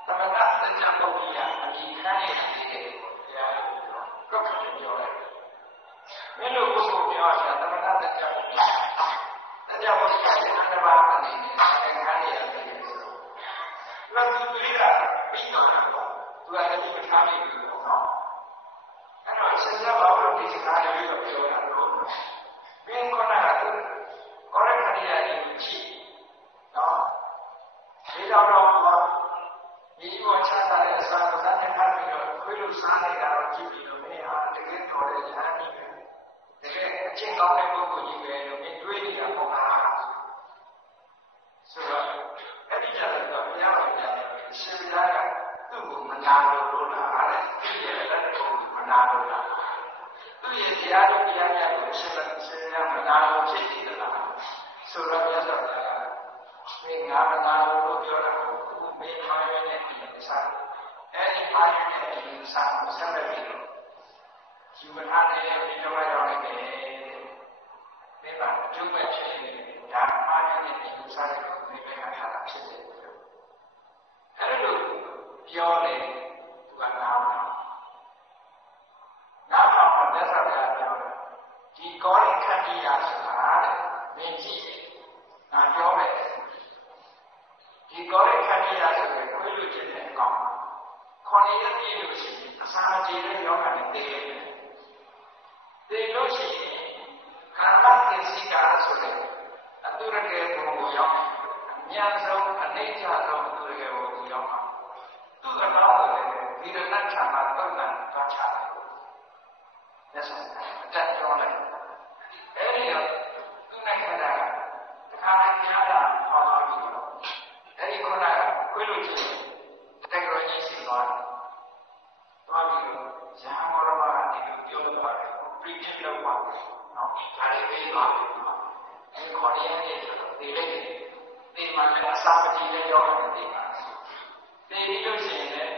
သမဏစัจ ပုဂ္ဂိယအမိခံရတဲ့ဘုရားကခက်ပြောတယ်မင်းတို့ကိုယ်ကိုပြောရတာသမဏစัจ ပုဂ္ဂိယတရားဝတ္ထုရဲ့အနဘာအနေနဲ့သင်္ခါရရပြီဆိုတော့သူကပြီးတော့သူကလည်းမထားနိုင်ဘူးပေါ့နော်အဲ့တော့စဉ်းစားပါဦးဒီစကားလေးကိုပြောတာလို့ဘင်းခေါ်တာကကောရခဏရည်ကြည့်နော်ဒီတော့ဒီဘောချတာရဲ့စာကစားနဲ့ဖတ်ပြီးတော့ခွေးလို့စားလိုက်တာတော့ကြည့်ပြီးတော့မင်းဟာတကယ်တော်တဲ့ဉာဏ်ကြီးပဲတကယ်အကျင့်ကောင်းတဲ့ပုဂ္ဂိုလ်ကြီးပဲလို့မင်းတွေးနေတာပေါ့လားဆိုတော့အဲ့ဒီကြတဲ့တော့ဘုရားကရှင်ဘုရားကသူ့ကိုမနာလို့လားတဲ့သူ့ရဲ့လက်ကိုမနာလို့လားသူ့ရဲ့တရားတော်တရားများကိုရှင်ဘုရားမနာလို့ဖြစ်နေသလားဆိုတော့မြတ်စွာဘုရားကမင်းငါမနာလို့ပြောတာကိုမင်းအားရတဲ့ဒီစားအဲ့ဒီအားရတဲ့ဒီစားကိုဆက်လက်ပြီးတော့ယူမထားတဲ့ဒီတော့ရောက်နေတယ် 내가 정말 죄인이 양만연의 인사를 내가 하나ဖြစ်တယ်အဲ့လိုပြောတယ်သူကနားထောင်မြတ်စွာဘုရားပြောတယ်ဒီကောရိခန္တီယာဆိုတာတဲ့မင်းကြည့်ငါပြောမယ်ဒီကောရိခန္တီယာဆိုတဲ့ခွေးလူချင်းတဲ့အကောင်9 ရက်ပြည့်လို့ရှိရင်အစာကြေတဲ့ယောဂနဲ့တည်တယ်တည်လို့ရှိရင်ကာမကိစ္စကာဆိုတဲ့အတုရကေဘုံကိုရောက်အများဆုံးအနေချဆုံးအတုရကေဘုံကိုရောက်မှာသူ့ကတော့ဒီရဏချာမှာတုတ်တန်သွားချတယ်လက်ဆောင်တက်ပြောလိုက်အဲ့ဒီတော့သူ့နိုင်ငံကတခါမှကြားတာဟောသွားပြီးတော့အဲ့ဒီခုနကခွေးလို့ချင်းတက်ကြောကြီးစီသွားတယ်သွားပြီးတော့ဇာမောရမကဒီလိုပြောသွားတယ်ပြည့်ပြည့်လောက်ပါနော်ဒါလေးပြီးသွားတယ်ဒီခေါ်ရရင်ဒီလေးဒီမှာလည်းအစာမကြည့်လည်းရောက်တယ်ဒီမှာဒီလိုလို့ရှိရင်လည်း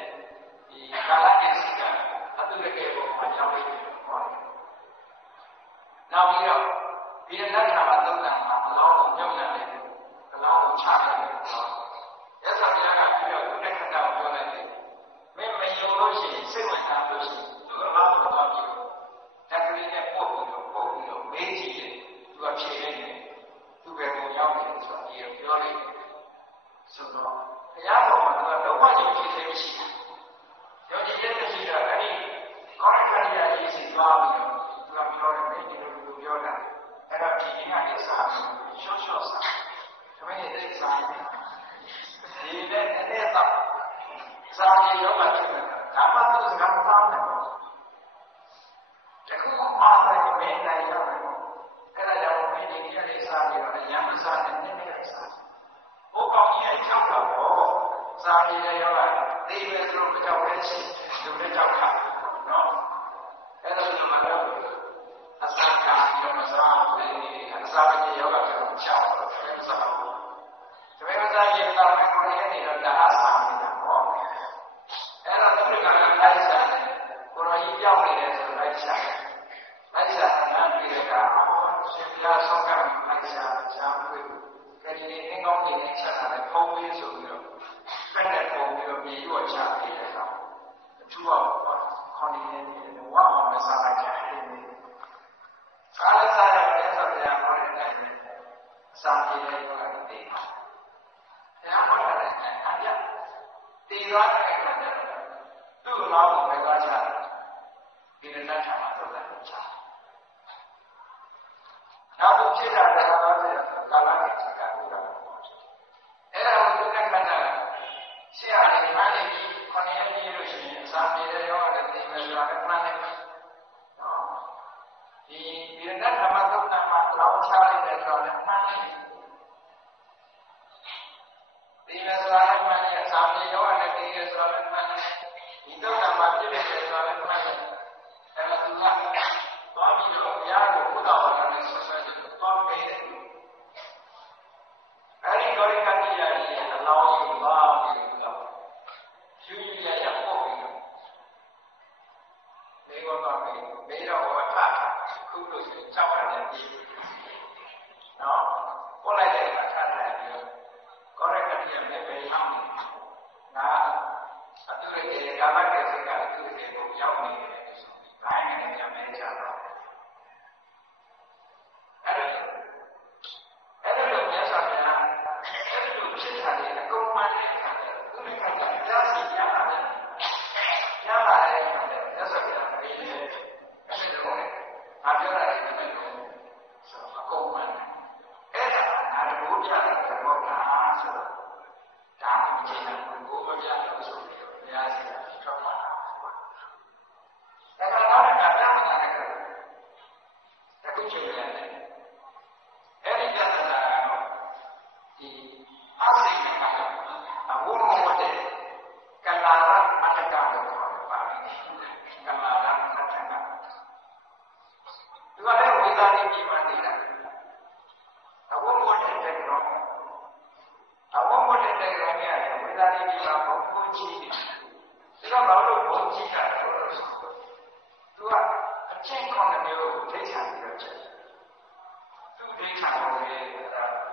ဒီကာလကိစ္စကအတူတကယ်ပေါ်မှာကြောင်းလေးနောက်ပြီးတော့ဒီလက်ခံမှာသုံးတာမှာအလောင်းကိုညှုံ့တယ်အလောင်းကိုချတယ်ရသဗျာကပြီးတော့ဒီလက်ခံတာကိုပြောလိုက်တယ်မင်းမယုံလို့ရှိရင်စိတ်ဝင်စားလို့ရှိရင်သူအလောင်းကိုသွားပြီးတက်ကလေးနဲ့ပို့ပြီးတော့မေးကြည့်တယ်သူကဖြေလိုက်တယ်သူပဲကိုရောက်တယ်ဆိုတော့ဒီပြောလိုက်ဆိုတော့ဘုရားပေါ်မှာသူကလုံးဝယုံကြည်ခြင်းမရှိဘူးယုံကြည်ခြင်းမရှိတော့အဲ့ဒီကောရခရိယာကြီးစီသွားပြီးတော့သူကပြောတယ်မင်းဒီလိုပြောတာအဲ့တော့ဒီနေ့ကနေစပြီးရှော့စားဒါပေမဲ့ဒီစားဒီနဲ့အဲ့ဒါစားရရောမှဖြစ်တယ်ဒါမှသူစကားတောင်းတယ်တခုမှအားလည်းမင်းနိုင်ရတယ်အဲ့ဒါကြောင့်မင်းဒီနေ့ကနေစားပြီးတော့ရံမစားနဲ့နည်းနည်းစားဘိုးကောင်းကြီးအချောက်တော့စားရရောကဒီပဲသူတို့ကြောက်တဲ့ချင်းလူတွေကြောက်တာနော်အဲ့ဒါလိုမှတော့အစာကရောမစားဘူးအစာပဲရောကကြောက်ချောက်တော့မစားဘူးဒါပေမဲ့စားရင်တော့ကိုယ်ရနေတော့ဒါအစာနေတာပေါ့အဲ့တော့သူတွေကလည်းလိုက်စားတယ်ကိုယ်တော်ကြီးပြောင်းနေတယ်ဆိုလိုက်စားနားပြီးတော့ရှင်ပြားဆောက်ကလိုက်စားချမ်းဝေးကလေးလေးငင်းကောင်းနေတဲ့ချက်လာတယ်ဖုံးပြီးဆိုပြီးတော့ဖက်နဲ့ပုံပြီးတော့မြေရွက်ချပြီးတဲ့ကောင်အထူးအောင်ခေါင်းနေနေဝါအောင်မစားလိုက်ကြတယ်စားရစားရတယ်ဆိုတော့ဘာလဲတဲ့စားကြည့်လိုက်တော့ဒီတရားမှတ်ရတယ်အပြတ်တည်သွားတယ်သူ့လောင်းကိုပဲသွားချတယ်ဒီနေ့နဲ့ထားမှာတော့တယ်ချနောက်တစ်ဖြစ်တာလည်းတော့တယ်ကာလနဲ့ချက်ကဘူးတော့အဲ့ဒါကိုသူကခဏဆရာလေးမှလည်းဒီ9 ရက်ကြီးလို့ရှိရင်စာပြေတဲ့ရောလည်းသိမယ်ဆိုတာလည်းမှန်တယ်နော်ဒီရဏဓမ္မသုတ်တံမှာလောင်းချလိုက်တယ်ဆိုတော့လည်းမှန်တယ်ဒီမဲ့ဆိုတာလည်းမှန်တယ်စာပြေရောလည်းသိတယ်ဆိုတော့လည်းမှန်တယ်ဒီသုတ်တံမှာပြည့်တယ်ဆိုတော့လည်းမှန်တယ်အဲ့ဒါသူကသွားပြီးတော့ဘုရားကိုဘုရားဝါဒနဲ့ဆက်ဆက်သွားပေးတယ်အဲ့ဒီကောရိကတိယာကြီးအလောင်းကိုသွားပြီးတော့ယူရရပို့ပြီးတော့ဒီကောတော့မေးတော့ဝတ်ထားခုလို့ဆိုကြောက်ရတယ်ဒီနော်ပို့လိုက်တဲ့အခါထားတယ်ပြီးတော့ကောရိကတိယာလည်းပဲအောင်ငါအတူတူကာမကိစ္စကအတူတူကိုရောက်နေတယ်ဆိုပြီးဘိုင်းနဲ့ကြမ်းကြတော့အဲ့လိုမြတ်စွာဘုရားအဲ့လိုဖြစ်တာလေအကုန်မှန်တယ်သူ့မိခင်ကကြားစီရလာတယ်မြတ်စွာဘုရားပြီးတယ်အဲ့ဒါတော့ငါပြောရတယ်ဒီလိုဆိုအကုန်မှန်အဲ့ဒါငါတို့ပြတယ်ဘောလားဆိုတော့ဒါမှမဟုတ်ဘူးကိုမပြလို့ဆိုပြီးဘုရားစီထောက်ပါဒါကတော့ကတားမှန်တယ်အခုချိန်ရတယ်အဲ့ဒီပြဿနာကတော့ဒီအစိမ့်ကအဝုန်းဝတ်တဲ့ကလာရမတ္တကလို့ခေါ်တယ်ပါဠိကလာရမတ္တကသူကလည်းဝိသတိပြည်မှာနေတာအဝုန်းဝတ်တဲ့ကတော့အဝုန်းဝတ်တဲ့ကတော့เนี่ยဝိသတိပြည်မှာဘုံကြီးတယ်ဒါကဘာလို့ဘုံကြီးတာလဲဆိုတော့သူကအကျင့်ကောင်းတဲ့မျိုးကိုထိတ်ချပြီးတော့ချက်သူ တိခံလို့လည်း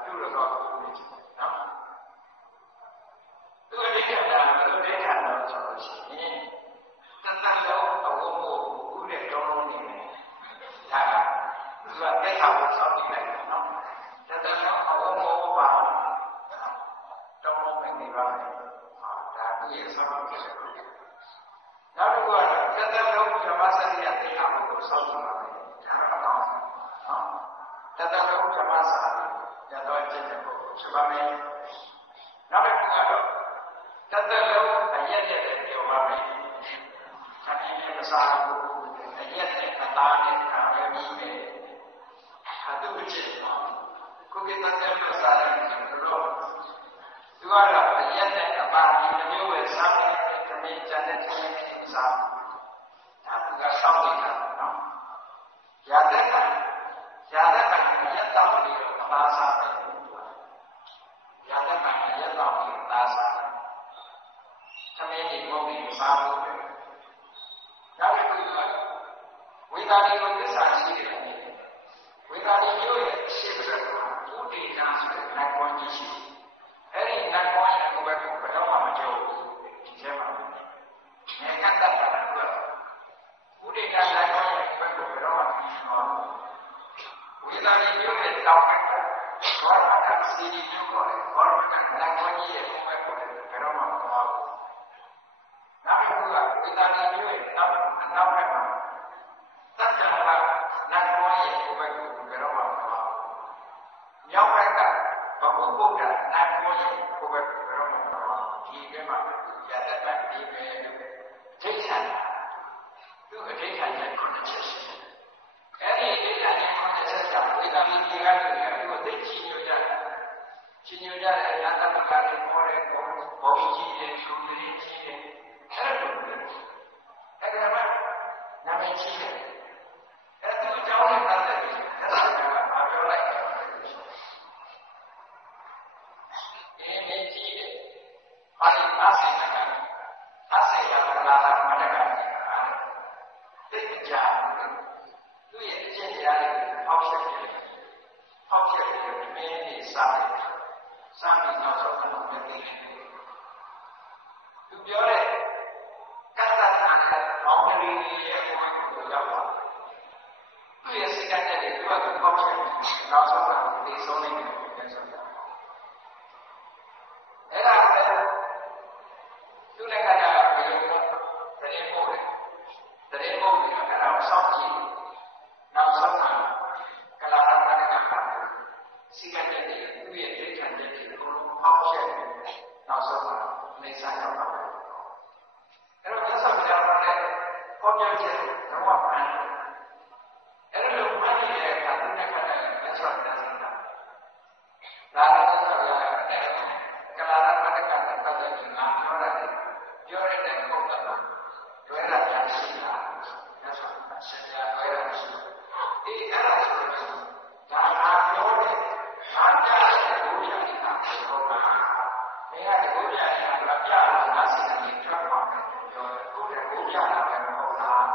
ပြုလို့တော့ဘူးကြည့်နော်သူအတိတ်ကဘယ်လိုတိတ်ခံတော့ဆိုလို့ရှိရင်တန်တန်လုံးအဝုံကိုဥတဲ့တုံးလုံးနေတယ်ဒါကသူကတိတ်ခါကိုစောင့်ကြည့်လိုက်တယ်နော်တန်တန်လုံးအဝုံကိုပါတုံးလုံးနေပါမယ်ဒါသူရဲ့ဆောင်းဖြစ်တယ်နောက်တစ်ခုကတန်တန်လုံးဓမ္မစရိယတိတ်ခါကိုစောင့်ကြည့်ပါမယ်ဒါကတော့နော်တတလုံးဓမ္မစာရတော့ကျင့်တဲ့ပုဂ္ဂိုလ်ဆိုပါမယ်နောက်တစ်ခုကတော့တတလုံးအရက်ရက်နဲ့ပြောပါမယ်ခဏနဲ့မစားဘူးအရက်နဲ့အသားနဲ့ခံရပြီးပဲအတုကျင့်ကိုကိတတလုံးစားတယ်လို့သူကတော့အရက်နဲ့အသားဒီမျိုးပဲစားတယ်ခမင်းကျန်တဲ့ခမင်းနဲ့စားဒါသူကစောင့်နေတာနော်ရတဲ့ကရက်တော့ပြီးတော့အသားစားတယ်ရတဲ့ကရက်တော့ပြီးအသားစားတယ်သမင်းကြီးဘုံကြီးစားဖို့ပဲနောက်တစ်ခုကဝိသတိကိုသစ္စာရှိတယ်ဝိသတိမျိုးရဲ့ရှင်းပြတာဥဒိတာဆိုတဲ့နိုင်ကွန်ကြီးရှိအဲ့ဒီနိုင်ကွန်ရဲ့ကိုယ်ကဘယ်တော့မှမကြောက်ဘူးဒီထဲမှာငါကတတ်တာကဥဒိတာနိုင်ကွန်ရဲ့ကိုယ်ကဘယ်တော့မှမကြောက်ဘူးဝိသတိမျိုးရဲ့တောင်းတဲ့ဘောရကစီဒီမျိုးကိုဘောရကနိုင်ကွန်ကြီးရဲ့ကိုယ်ကဘယ်တော့မှမကြောက်ဘူးနောက်တစ်ခုကဝိသတိမျိုးရဲ့နောက်ဘက်မှာတက္ကရာနိုင်ကွန်ရဲ့ကိုယ်ကဘယ်တော့မှမကြောက်ဘူးမြောက်ဘက်ကဘုဗုဒ္ဓနိုင်ကွန်ရဲ့ကိုယ်ကဘယ်တော့မှမကြောက်ဘူးဒီထဲမှာရတတ်တဲ့ဒီပဲဒိဋ္ဌာန်သူအဒိဋ္ဌာန်ရဲ့ခုနှစ်ချက်ရှိတယ်အဲ့ဒီဒိဋ္ဌာန်ရဲ့ခုနှစ်ချက်ကြောင့်ဝိသတိဒီကနေ့သူသိချင်ညွှန်ကြတယ်ချင်ညွှန်ကြတဲ့နတ္တမကလည်းပေါ်တဲ့ဘုံကြီးရဲ့သူတွေကြီးရဲ့အဲ့ဒါလိုအဲ့ဒါမှနာမည်ကြီးတယ်အဲ့သူအကြောင်းနဲ့ပတ်သက်ပြီးအဲ့ဒါကဘာပြောလိုက်လဲဒီမင်းကြီးတယ်ဘာလို့အဆိုင်ကအဆိုင်ရလာတာမတကတိတ်ကြသူ့ရဲ့အကျင့်တရားတွေအောက်ဆက်တယ်အောက်ဆက်တယ်မင်းကြီးစားတယ်စားပြီးနောက်ဆုံးဘုံမသိတယ်သူပြောတဲ့ကတ္တနာနဲ့ဘောင်းရီရဲ့ဘုံကိုရောက်သွားသူ့ရဲ့စိတ်ကတည်းကသူကအောက်ဆက်နောက်ဆုံးကဒီဆုံးနေတယ်ပြန်ဆုံးအဲ့ဒါပဲသူလည်းကကြဘယ်လိုတရင်ပို့တယ်တရင်ပို့ပြီးအဲ့ဒါကိုစောင့်ကြည့်နောက်ဆုံးကကလာရမဏကပါစိတ်ကတည်းကသူ့ရဲ့ဒိဋ္ဌာန်တွေကိုအောက်ဆက်နောက်ဆုံးကနေစားရောက်ပါမယ်အဲ့တော့မြတ်စွာဘုရားကလည်းဟောပြောချက်တော့မှန်အဲ့လိုမှန်နေတဲ့အခါသူနဲ့ခတ်တယ်မြတ်စွာဘုရားကဒါကမြတ်စွာဘုရားကလာရမဏကနဲ့ပတ်သက်ပြီးငါပြောတဲ့ပုံစံတော့တွဲရတာရှိတာမြတ်စွာဘုရားဆက်ပြတွဲရတာရှိဒီအဲ့ဒါဆိုတော့ဒါကပြောတဲ့အားကြတဲ့ဘုရားကပြောတာမင်းကဒီဘုရားကပြလာတာစိတ်နဲ့ထွက်သွားတယ်ပြောတယ်ဘုရားဘုရားလာတယ်မဟုတ်လား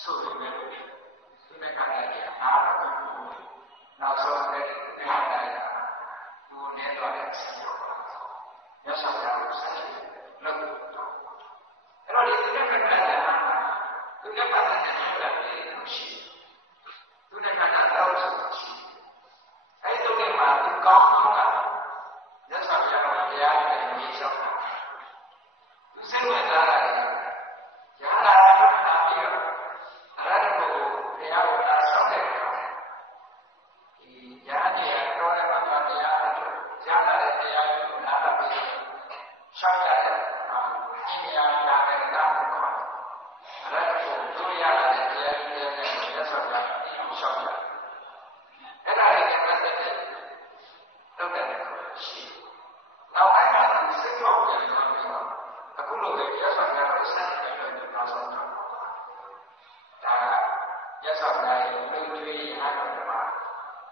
ဆိုပေမဲ့သူနဲ့ကလည်းအားတော့နောက်ဆုံးတဲ့တရားတိုင်းသူနဲ့တော့လည်းဆက်ရောမြတ်စွာဘုရားကိုဆက်ကြည့်လို့အဲ့တော့ဒီကနေ့ကလည်းသူနဲ့ပတ်သက်တဲ့ပြောတာတွေရှိသူနဲ့ကတော့ရှိအဲ့ဒီတော့မှသူကောင်းကောင်းကမြတ်စွာဘုရားကတရားနဲ့မြေလျှောက်သူစိတ်ဝင်စားတာရဟန္တာနာပြီးတော့အရဟတကိုတရားကိုလာဆောင်တဲ့အခါဒီရဟန်းကြီးကတော့လည်းဘာသာတရားအထုတ်ရလာတဲ့တရားကိုနားပြီးရှောက်ရတဲ့ဒီနေရာလာတဲ့ကားကိုအရဟတကိုသူရလာတဲ့တရားတွေနဲ့မြတ်စွာဘုရားရှောက်ရတယ်အဲ့ဒါလည်းပတ်သက်တဲ့တုတ်တဲ့ရှိနောက်အဲ့ဒါကိုစိတ်ထုတ်ပြန်လို့အခုလိုပဲရသနာကိုစတင်တယ်လို့ပြောဆောင်တာဒါရသနာရဲ့လူတွေအားလုံးက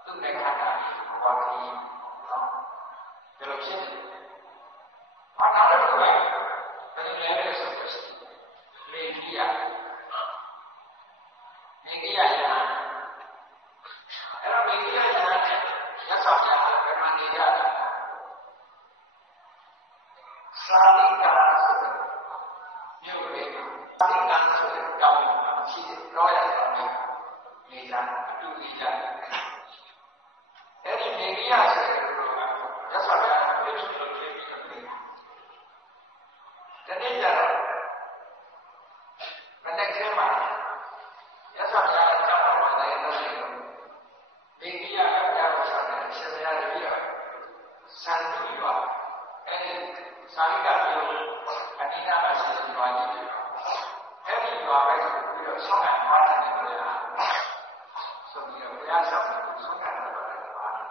သူ့နဲ့ခန္ဓာကိုဘာကြီးနော်ဒီလိုဖြစ်တယ်။ဘာသာလို့လဲဘယ်လိုလဲဆိုတော့လေကြီးရမေကြီးရအဲ့တော့မေကြီးရတဲ့ Sarika như vậy Sarika là đồng chỉ nói là nghĩ rằng tu nghĩ rằng thế thì mình nghĩ là sẽ rất là biết sự được mình cho nên là mình đang xem mà rất là trong mọi này nó gì mình nghĩ là các nhà của xã hội sẽ ra được sang tu vào cái Sarika nhiều anh ấy là sự được nói gì thế thì vào cái điều sống hàng hóa này là ya sabtu sunna pada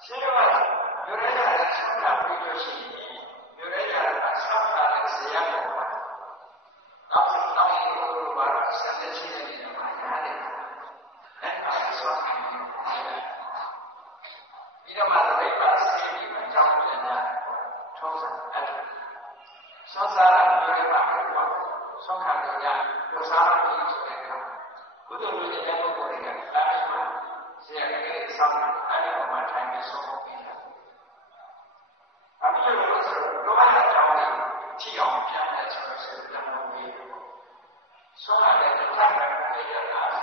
siapa mereka sunna bidosi mereka asal siapa tapi kami itu baru saja sini di mana dan ada suatu tidak mahu lepas ini macam mana Sosara mereka berbuat sokar dia bersama di mereka betul dia memberikan lama saya kira sama ada pemahaman yang sama kami juga doa jauh tiang yang ada sedang memberi soal yang terkait dengan ada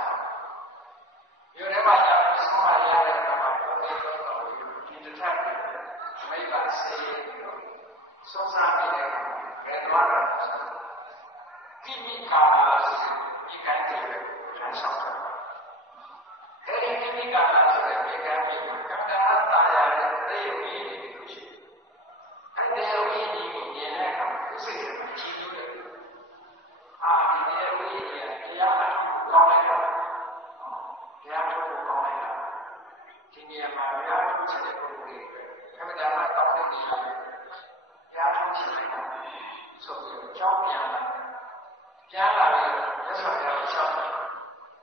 有人把讲说话压力干嘛你的态度没把谁受伤的给多少地面卡是一干净的很少的这里地面卡是一干净的刚才大家都有意义的东西但这有意义你来看不是什么基督的啊你这有意义你要看高来的你要看高来的今年嘛不要出去的不会他们家嘛到那里要出去的所以交变了变了也是比较小的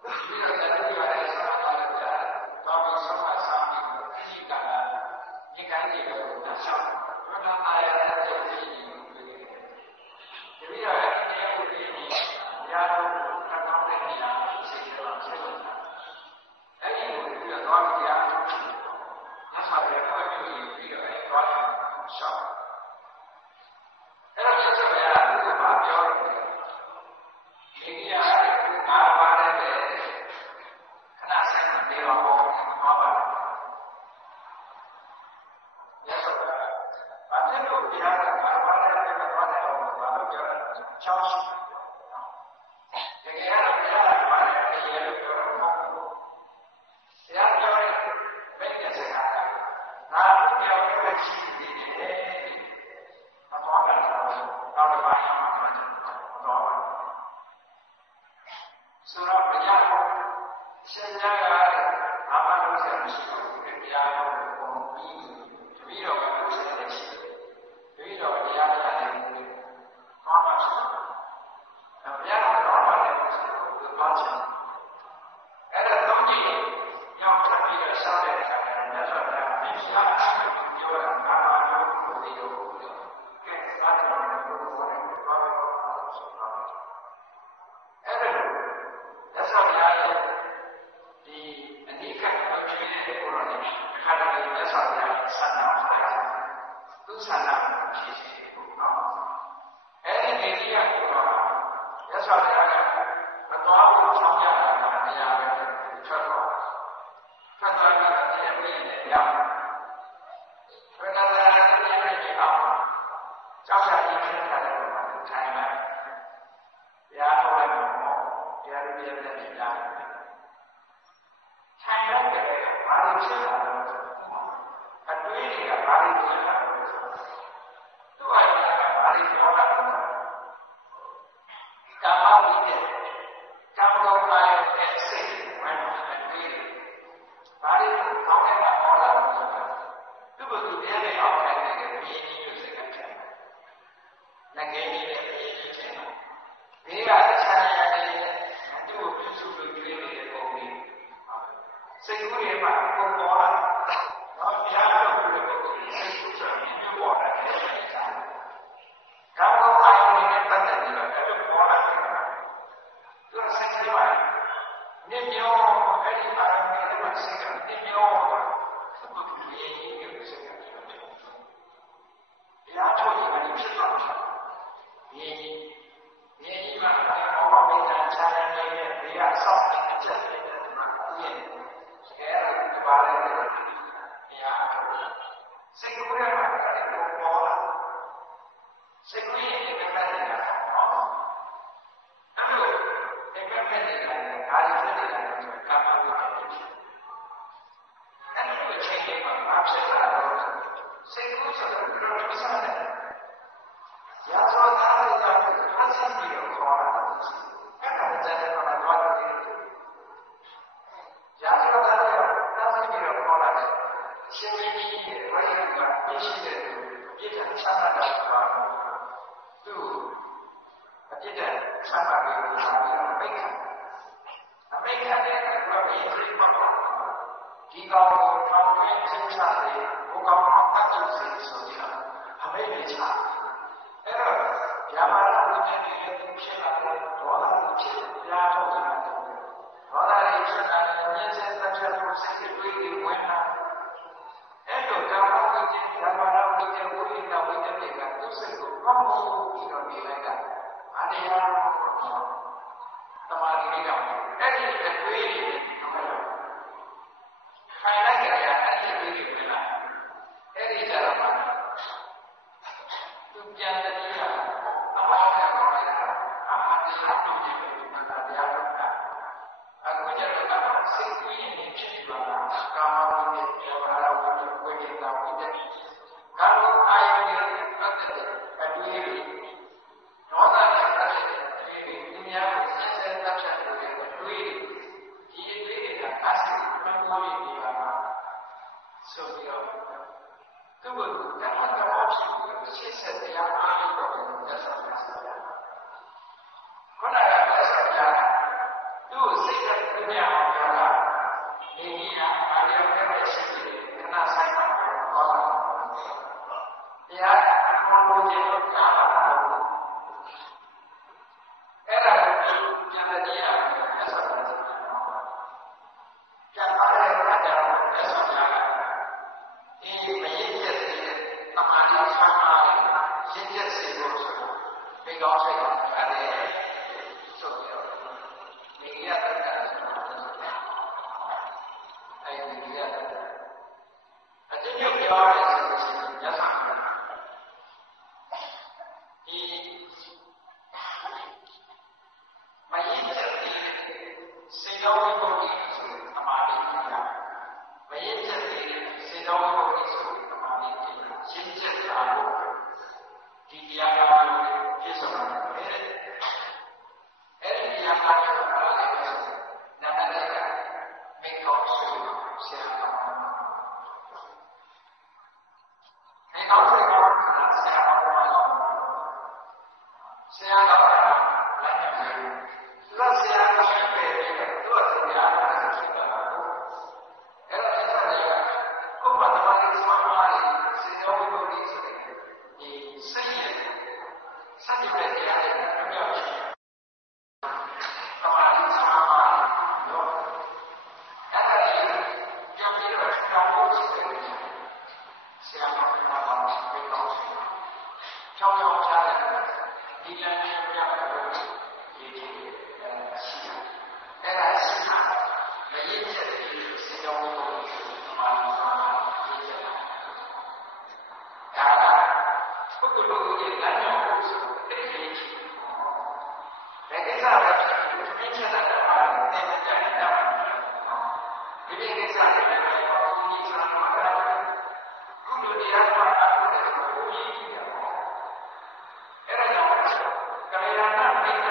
比如在这里来说到底生活上面的你感觉有点小不然大家在这里有一点也不给你家都看到这里啊这些了这个哎有一个多少家那上面可能有一个多少少这个是什么呀？这个发表的，明年拿过来的，看那些人没有好吧？也是的，反正就别的拿过来这个多少，我都觉得消息，这个也是别的拿来的也是有点丰富，这样叫的没得谁看的，拿不了这个气的。到了晚上马上就到了。是让人家现在哪怕都想去人家我们比较不是的去，比较人家的妈妈去，别人的老板的是花钱，那东西要这比较少的，人家说的必须要有人干嘛就不会有。Yeah. ဆိုတာဘယ်လိုလုပ်စားလဲ။ရာဇဝသားတွေကဖတ်ဆက်ပြီးတော့ခေါ်လာတယ်။အဲ့ဒါကြတဲ့ကောင်ကတော့တယ်။ရာဇဝသားတွေကဖတ်ဆက်ပြီးတော့ခေါ်လာတယ်။ရှင်ကြီးရဲ့ဝိညာဉ်ကပြည့်စုံတဲ့ပြည့်တဲ့ဆန္ဒတော်ပါသူအပြည့်တဲ့ဆန္ဒကိုလာပြီးတော့ပိတ်ခံအပိတ်ခံတဲ့ကတော့ဘယ်လိုဖြစ်မှာဒီကောင်ကိုထောင်သွင်းချင်းချတယ်ဘုကောင်အောင်တတ်လို့ဆိုရင်အမေ့ချအဲ့တော့ဗျာမာရဝိညာဉ်ရဲ့ဖြစ်လာတဲ့ဒေါသကိုဖြစ်ပြထုတ်တာဒေါသရဲ့ဖြစ်လာတဲ့ဉာဏ်ဆက်သက်ချက်ကိုစိတ်တွေးပြီးဝင်လာအဲ့လိုကာမဝိညာဉ်ဗျာမာရဝိညာဉ်ဝိညာဉ်ဝိညာဉ်တွေကသူ့စိတ်ကိုကောင်းကောင်းပြီးတော့နေလိုက်တာအတရားတမာရီလေးတော့အဲ့ဒီအတွေးတွေခိုင်လိုက်ကြရအဲ့ဒီအတွေးတွေဝင်လာအဲ့ဒီကြတော့သူပြန်တဲ့ကြီးကအမှန်တရားကိုလိုက်တာအမှန်တရားကိုကြည့်ပြီးမှတ်တရားလုပ်တာအခုကျတော့စိတ်ကြီးနေဖြစ်သွားတာကာမဝိညာဉ်ပြောတာဝိညာဉ်ဝိညာဉ်ကဝိညာဉ်ကာမအာယုန်ရဲ့ပတ်သက်တဲ့အတွေ့အကြုံဒေါသနဲ့ပတ်သက်တဲ့အတွေ့အကြုံဒီများကိုဆက်ဆက်တက်ချက်လို့အတွေ့ဒီအတွေ့အကြုံကအစစ်မှန်လို့နေပါမှာဆိုပြီးတော့သူ့ကိုတတ်မှတ်တော့ဖြစ်ပြီးရှင်းဆက်တရားအားထုတ်တော့သက်ဆောင်ပါစေ။ခொနကသက်ဆောင်ကြသူ့ကိုစိတ်နဲ့ပြည့်အောင်ပြောတာနေကြီးကအားရတဲ့ရှိတယ်ခဏဆိုင်ပါတော့ဟောတာ။တရားအမှန်ကိုကြည့်လို့ကြားတာအဲ့ဒါကိုပြန်တဲ့တရားသက်ဆောင်ပါစေ။ပြန်အားရတဲ့တရားသက်ဆောင်ကြဒီမရင်ကျက်တဲ့တမာရီဆန်းအားရင်းကျက်စေဖို့ဆိုတာဒီကောင်းစိတ်အဲ့ဆိုတော့မိရတဲ့အဲ့ဒီရတဲ့အတိအကျပြောရဆိုလို့ရှိရင်ညဆောင်ဒီမရင်ကျက်တဲ့စေတောဝိဘုဒ္ဓဆိုတမာရီမရင်ကျက်တဲ့စေတောဝိဘုဒ္ဓဆိုရှင်းချက်တာကိုဒီတရားတော်ကိုပြည့်စုံတယ်အဲ့ဒီတရားတော်ကိုနာမည်ကမေကောဆိုဆရာတော်အဲ့တော့ဆရာတော်ကဆရာတော်ကဆရာတော်ကလည်းသူကဆရာတော်ပဲသူကဆရာတော်ဖြစ်တာအဲ့တော့အဲ့ဒါကကိုယ်ဘာသာရေးဆွမ်းအားတွေစေတောဝိဘုဒ္ဓဆိုတဲ့ဒီစိတ်ရဲ့စัจ jit တဲ့တရားတွေပြောပြချင်တမာရီဆွမ်းအားတော့အဲ့ဒါကြီးပြန်ပြီးတော့တောင်းဖို့ရှိတယ်ဆရာတော်ကပြောတာပဲကောင်းတယ်ချောင်းချောင်းချတဲ့ဒီလမ်းကြီးပြဖို့ဒီရှိတယ်အဲ့ဒါရှိတာမရင်းချက်ပြီးစေတောဝိဘုဒ္ဓဆိုတမာရီဆွမ်းအားပုဂ္ဂိုလ်ရဲ့လမ်းကြောင်းကိုဆိုတဲ့ကိစ္စပဲဒီချက်တာကတင်ပြကြတာဒီကိစ္စတွေလည်းဒီချမ်းသာတာကုသိုလ်တရားမှာအမှုတွေကိုဘုရားကြီးတယ်အဲ့ဒါကြောင့်ကလျာဏမိတ်္တ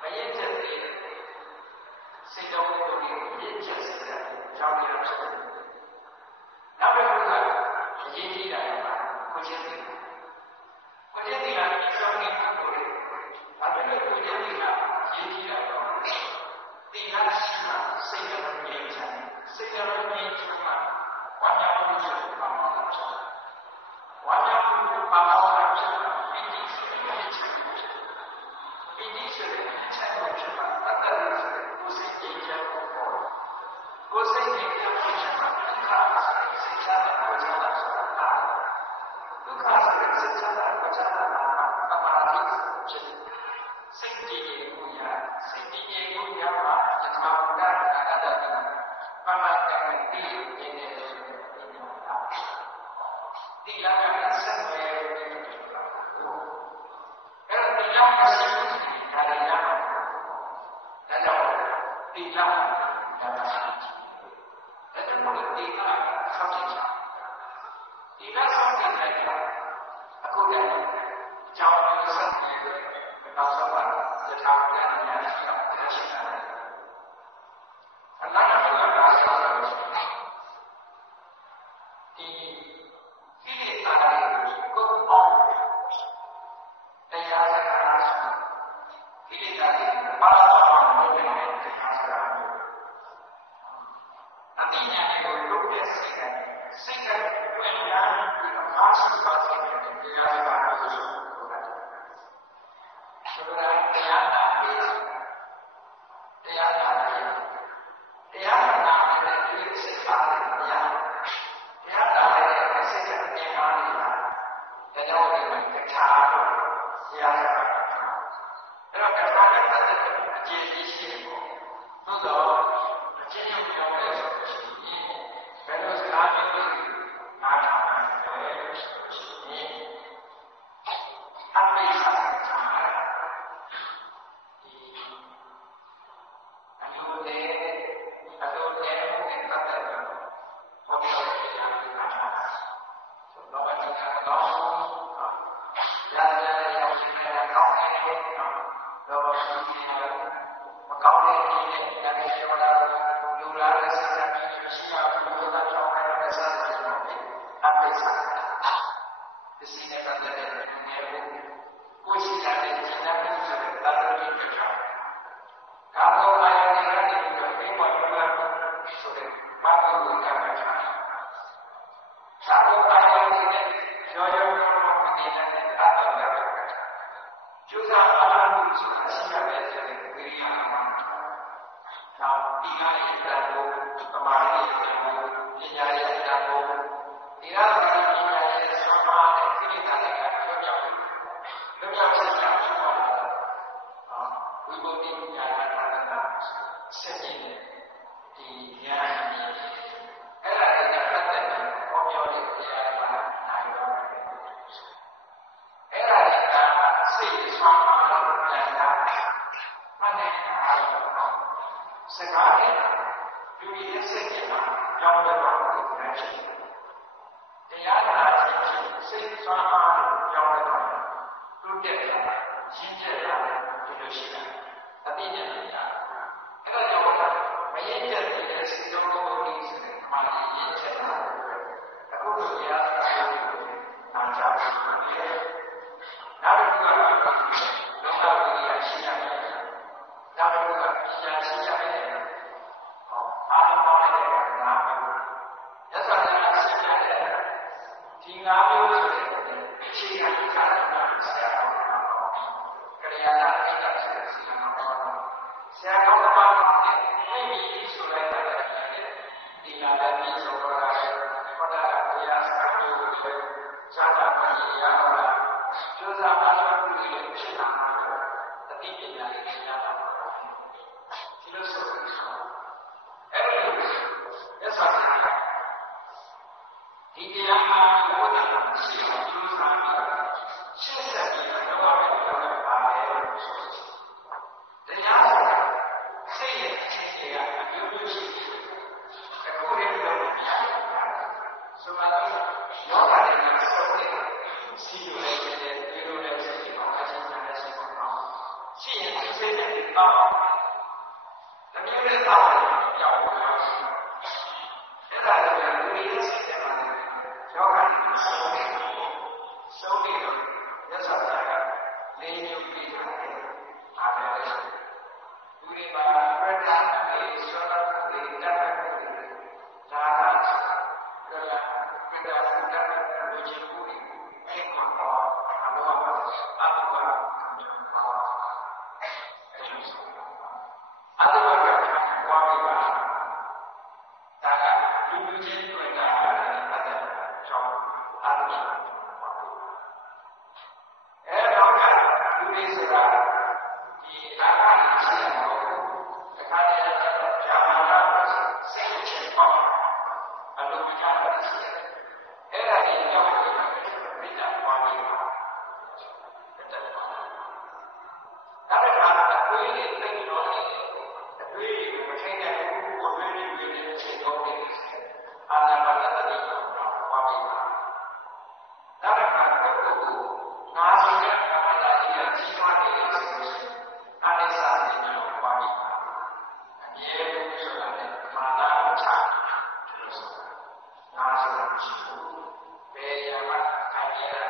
မရင်ချက်တဲ့စေတောဝိဘုဒ္ဓကိုရင့်ချက်စေတဲ့အကြောင်းတရားဖြစ်တယ်နောက်တစ်ခုကအရေးကြီးတာကကိုချင်းတယ်ကိုချင်းတယ်ကအစောင်းနေတာကိုလေဒါပေမဲ့ကိုချင်းတယ်ကအရေးကြီးတာတော့ဒီဟာရှိတာစိတ်ကမြင်ချင်စိတ်ကမြင်ချင်မှာဝါညာမှုဆိုတာပါမှာဖြစ်တယ်ဝါညာမှုပါမှာဖြစ်တယ်ဒီဒီဆိုတဲ့ချက်ဒီဒီဆိုတဲ့ချက်ကိုဖြစ်မှာအတ္တလို့ဆိုတဲ့ကိုစိတ်ကြည်ချက်ကိုကိုစိတ်ကြည်ချက်ကိုဖြစ်မှာအခါစိတ်ချမ်းသာကိုချမ်းသာဆိုတာဒုက္ခဆိုတဲ့စိတ်ချမ်းသာကိုချမ်းသာတာပမာတိဖြစ်တယ်စိတ်ကြည်ကိုရစိတ်ကြည်ကိုရမှာယထာဘုဒ္ဓနာဂတတိပမာတံတိနေနေဆိုတဲ့ဒီလိုဒီလမ်းကဆက်နွယ်တဲ့အဲ့ဒီလမ်းကဆက်နွယ်တာလည်းရမှာဒါကြောင့်ဒီလမ်းကဒါရှိတယ်အဲ့ဒါမို့ဒီကဆောက်ကြည့်ချာ ဒီလက်ဆောင်တွေလိုက်တာအခုတည်းအကြောင်းမျိုးဆက်ပြီးနောက်ဆုံးပါယထာပြန်ပြန်ရှိတာဖြစ်နေတာအလ္လာဟ်ကဘာသာလို့ဒီကိလေသာတွေကိုအောင်တရားစကားကိလေသာတွေပါအောင်လုပ်နေတဲ့တရားစကားမျိုးအတိညာကိုလုပ်တဲ့စိတ်ကဝင်လာပြီးတော့အားရှိပါစေတဲ့တရားစကားမျိုးဆိုဆိုတာတရားနာပြီးတရားနာတဲ့ဒီစိတ်ပါတဲ့တရားနာတဲ့စိတ်ကအမြင်ပါနေတာဒါကြောင့်ဒီမှာတခြားတရားစကားအဲ့တော့တခြားတဲ့အခြေကြီးရှိတယ်ပေါ့သို့တော့အချင်းချင်းပြောရဲဆိုရင်ဘယ်လိုစကားမျိုးတွေနားထောင်နိုင်လဲဆိုရင်အပိစ္ဆာ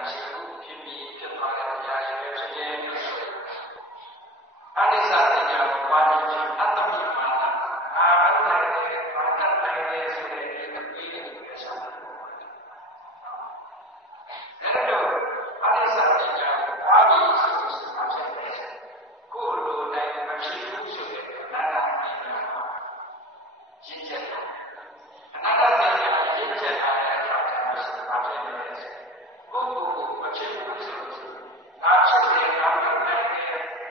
မရှိဘူးဖြစ်ပြီးဖြစ်သွားတဲ့အရာတွေပဲဖြစ်တယ်လို့ဆိုတယ်အနိစ္စတရားကိုပွားခြင်းဖြင့်အတ္တမိမာနအာအတ္တရဲ့ဘာတတ်တိုင်းလဲဆိုတဲ့ဒီအပြီးတွေပဲဆိုတယ်ဒါတော့အနိစ္စတရားကိုပွားပြီးဆိုလို့ဆိုတာဖြစ်တယ်ကိုယ်လိုတိုင်းမဖြစ်ဘူးဆိုတဲ့နာတာပြီးတော့ရင့်ကျက်တယ်အနာတ္တတရားရင့်ကျက်တာတဲ့အကြောင်းဆိုတာဖြစ်တယ်ကိုယ်ကိုမဖြစ်ဘူးဆိုလို့ဒါဖြစ်တယ်ဒါဖြစ်တယ်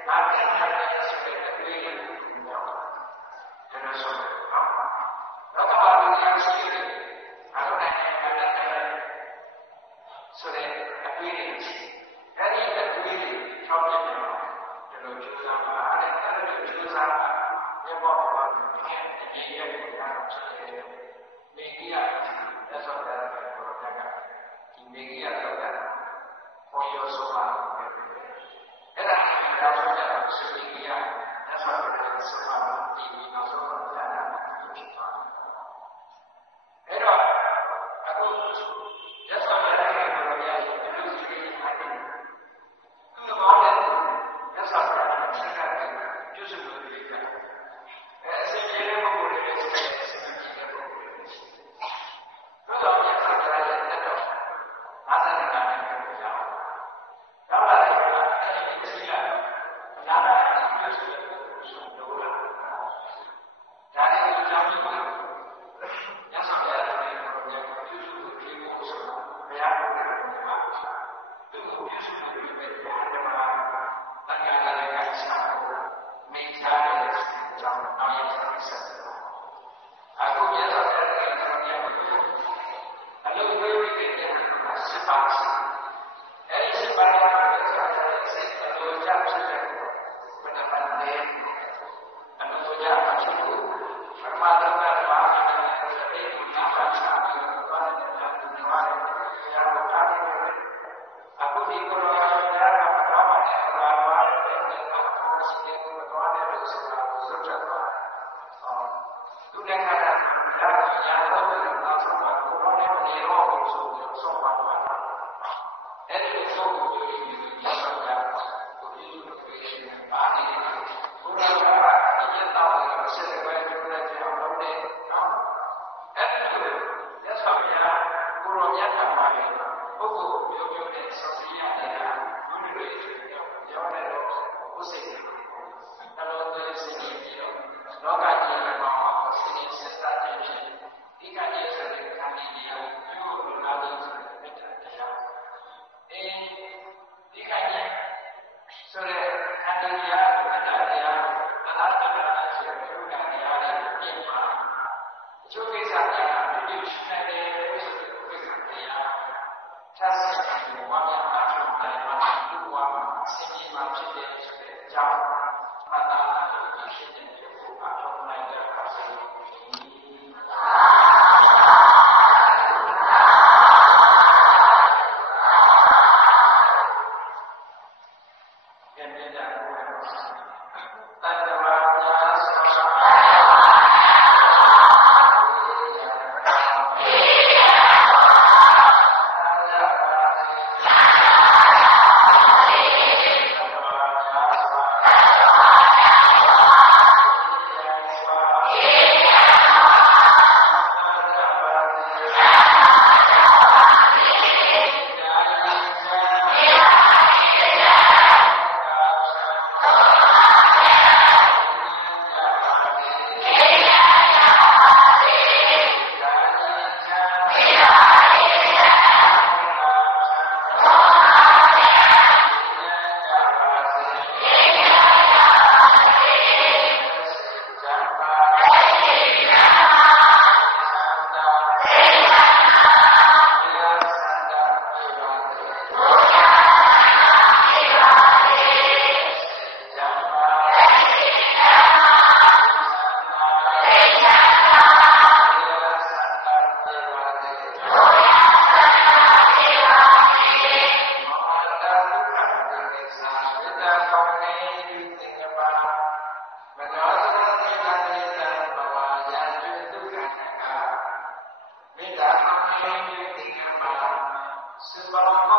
ဒါဖြစ်တယ်ဆိုတဲ့အတွေ့အကြုံကိုပြောတာဒါလို့ဆိုတော့တော့ဘာလို့လဲဆိုရင်အရုံးနဲ့ပတ်သက်တဲ့ဆိုတဲ့အတွေ့အကြုံအဲ့ဒီအတွေ့အကြုံ၆ပြည့်တယ်ဒါလို့ကျိုးစားပါအဲ့ဒါလို့ကျိုးစားပါဘယ်ပေါ်မှာဒီရဲ့ကိုရအောင်ဖြစ်တယ်မိဂိယလက်ဆောင်တဲ့ဘောရကဒီမိဂိယတော့တာပေါ်ရောဆိုပါအဲ့ဒါကိုတော့ဆိုကြတော့စမိဂိယလက်ဆောင်တဲ့ဆိုပါဒီနောက်ဆုံးတော့ကြာတာဖြစ်သွားအဲ့တော့အခုလက်ဆောင်တဲ့ဘောရရဲ့ဒီလိုစီးနေတယ်သူဘာလဲလက်ဆောင်တဲ့ဆက်ကကျုပ်စုလို့ပြောကြအစင်ပြေတဲ့ပုဂ္ဂိုလ်တွေလည်းရှိတယ်အစင်ပြေတဲ့ပုဂ္ဂိုလ်တွေရှိတယ်ဘုရားမြတ်စွာဘုရားရဲ့တက်တော်50နာရီနဲ့ပြောကြအောင်နောက်လာတဲ့အဲဒီစီလာနာနာပြုစုတဲ့ပုဂ္ဂိုလ်ဆိုလို့လားဒါလည်းဒီကြောင့်ဒီမှာညဆောင်ရတဲ့ပုဂ္ဂိုလ်တွေပြုစုလို့ဒီကိုဆိုဘုရားကိုယ်တိုင်မှာသူ့ကိုပြုစုလို့ပဲဒီမှာတရားလည်းကစားမိချာတဲ့အကြောင်းနောက်ရတဲ့ဆက်အခုမြတ်စွာဘုရားရဲ့အလုံးဝအလုံးဝိသေတဲ့စပါးအဲဒီစပါးကိုဆက်တဲ့စိတ်အလိုချဖြစ်တဲ့ဘယ်နှပါလဲအလိုချဖြစ်ဖို့ပရမတ္တဘာဘာနဲ့တဲ့ဒီနာပါချာပြီးတော့တဲ့ညာဒီဝါရရာကိုထားတယ်အခုဒီကိုယ်တော်ရာကတော့ဘာနဲ့ဘာဘာတဲ့အခုရှိတဲ့ကိုယ်တော်နဲ့ဆိုတာကိုစွတ်ချက်သွားသူလည်းခါတာရာတော့နောက်ဆုံးမှာကိုယ်တော်နဲ့နေရောဆိုပြီးဆုံးသွားတာအဲ့ဒီလိုဆုံးကိုပြောရင်ဒီဆောင်တာကိုဒီလိုပြောရင်ပါနေတယ်ဘုရားကဒီရတော့ဆက်တဲ့ဘက်ပြောတဲ့ကြောင့်လုပ်တယ်နော်အဲ့ဒီလိုလက်ဆောင်ရကိုယ်တော်မြတ်တာပါလေပုဂ္ဂိုလ်ပြောပြောနဲ့ဆောင်းရတဲ့ဘုရားတွေပြောတယ်တော့ဘုစိတ်အလုံးစုံစိတ်ပြီးတော့လောကကြီးမှာစိတ်စစ်စစ်တဲ့ဒီကနေ့ဆိုတဲ့ခံရည်ကိုပြုလို့လာတဲ့ဆိုတဲ့မေတ္တာတရားဒီကနေ့ဆိုတဲ့ခံရည်ရာမေတ္တာတရားတရားတော်နဲ့ဆိုတဲ့ဘုရားတရားတွေပြင်ပါအကျိုးကိစ္စတွေကဒီရှိနေတဲ့ဆိုတဲ့ကိစ္စတရားသက်ဆိုင်တဲ့ဝါမျက်အားဖြင့်တိုင်မှာဒီဝါစင်ကြီးမှာဖြစ်တဲ့ဆိုတဲ့အကြောင်းအတ္တကိုရှိတဲ့ဘုရားထောက်နိုင်တဲ့အခါစီSembara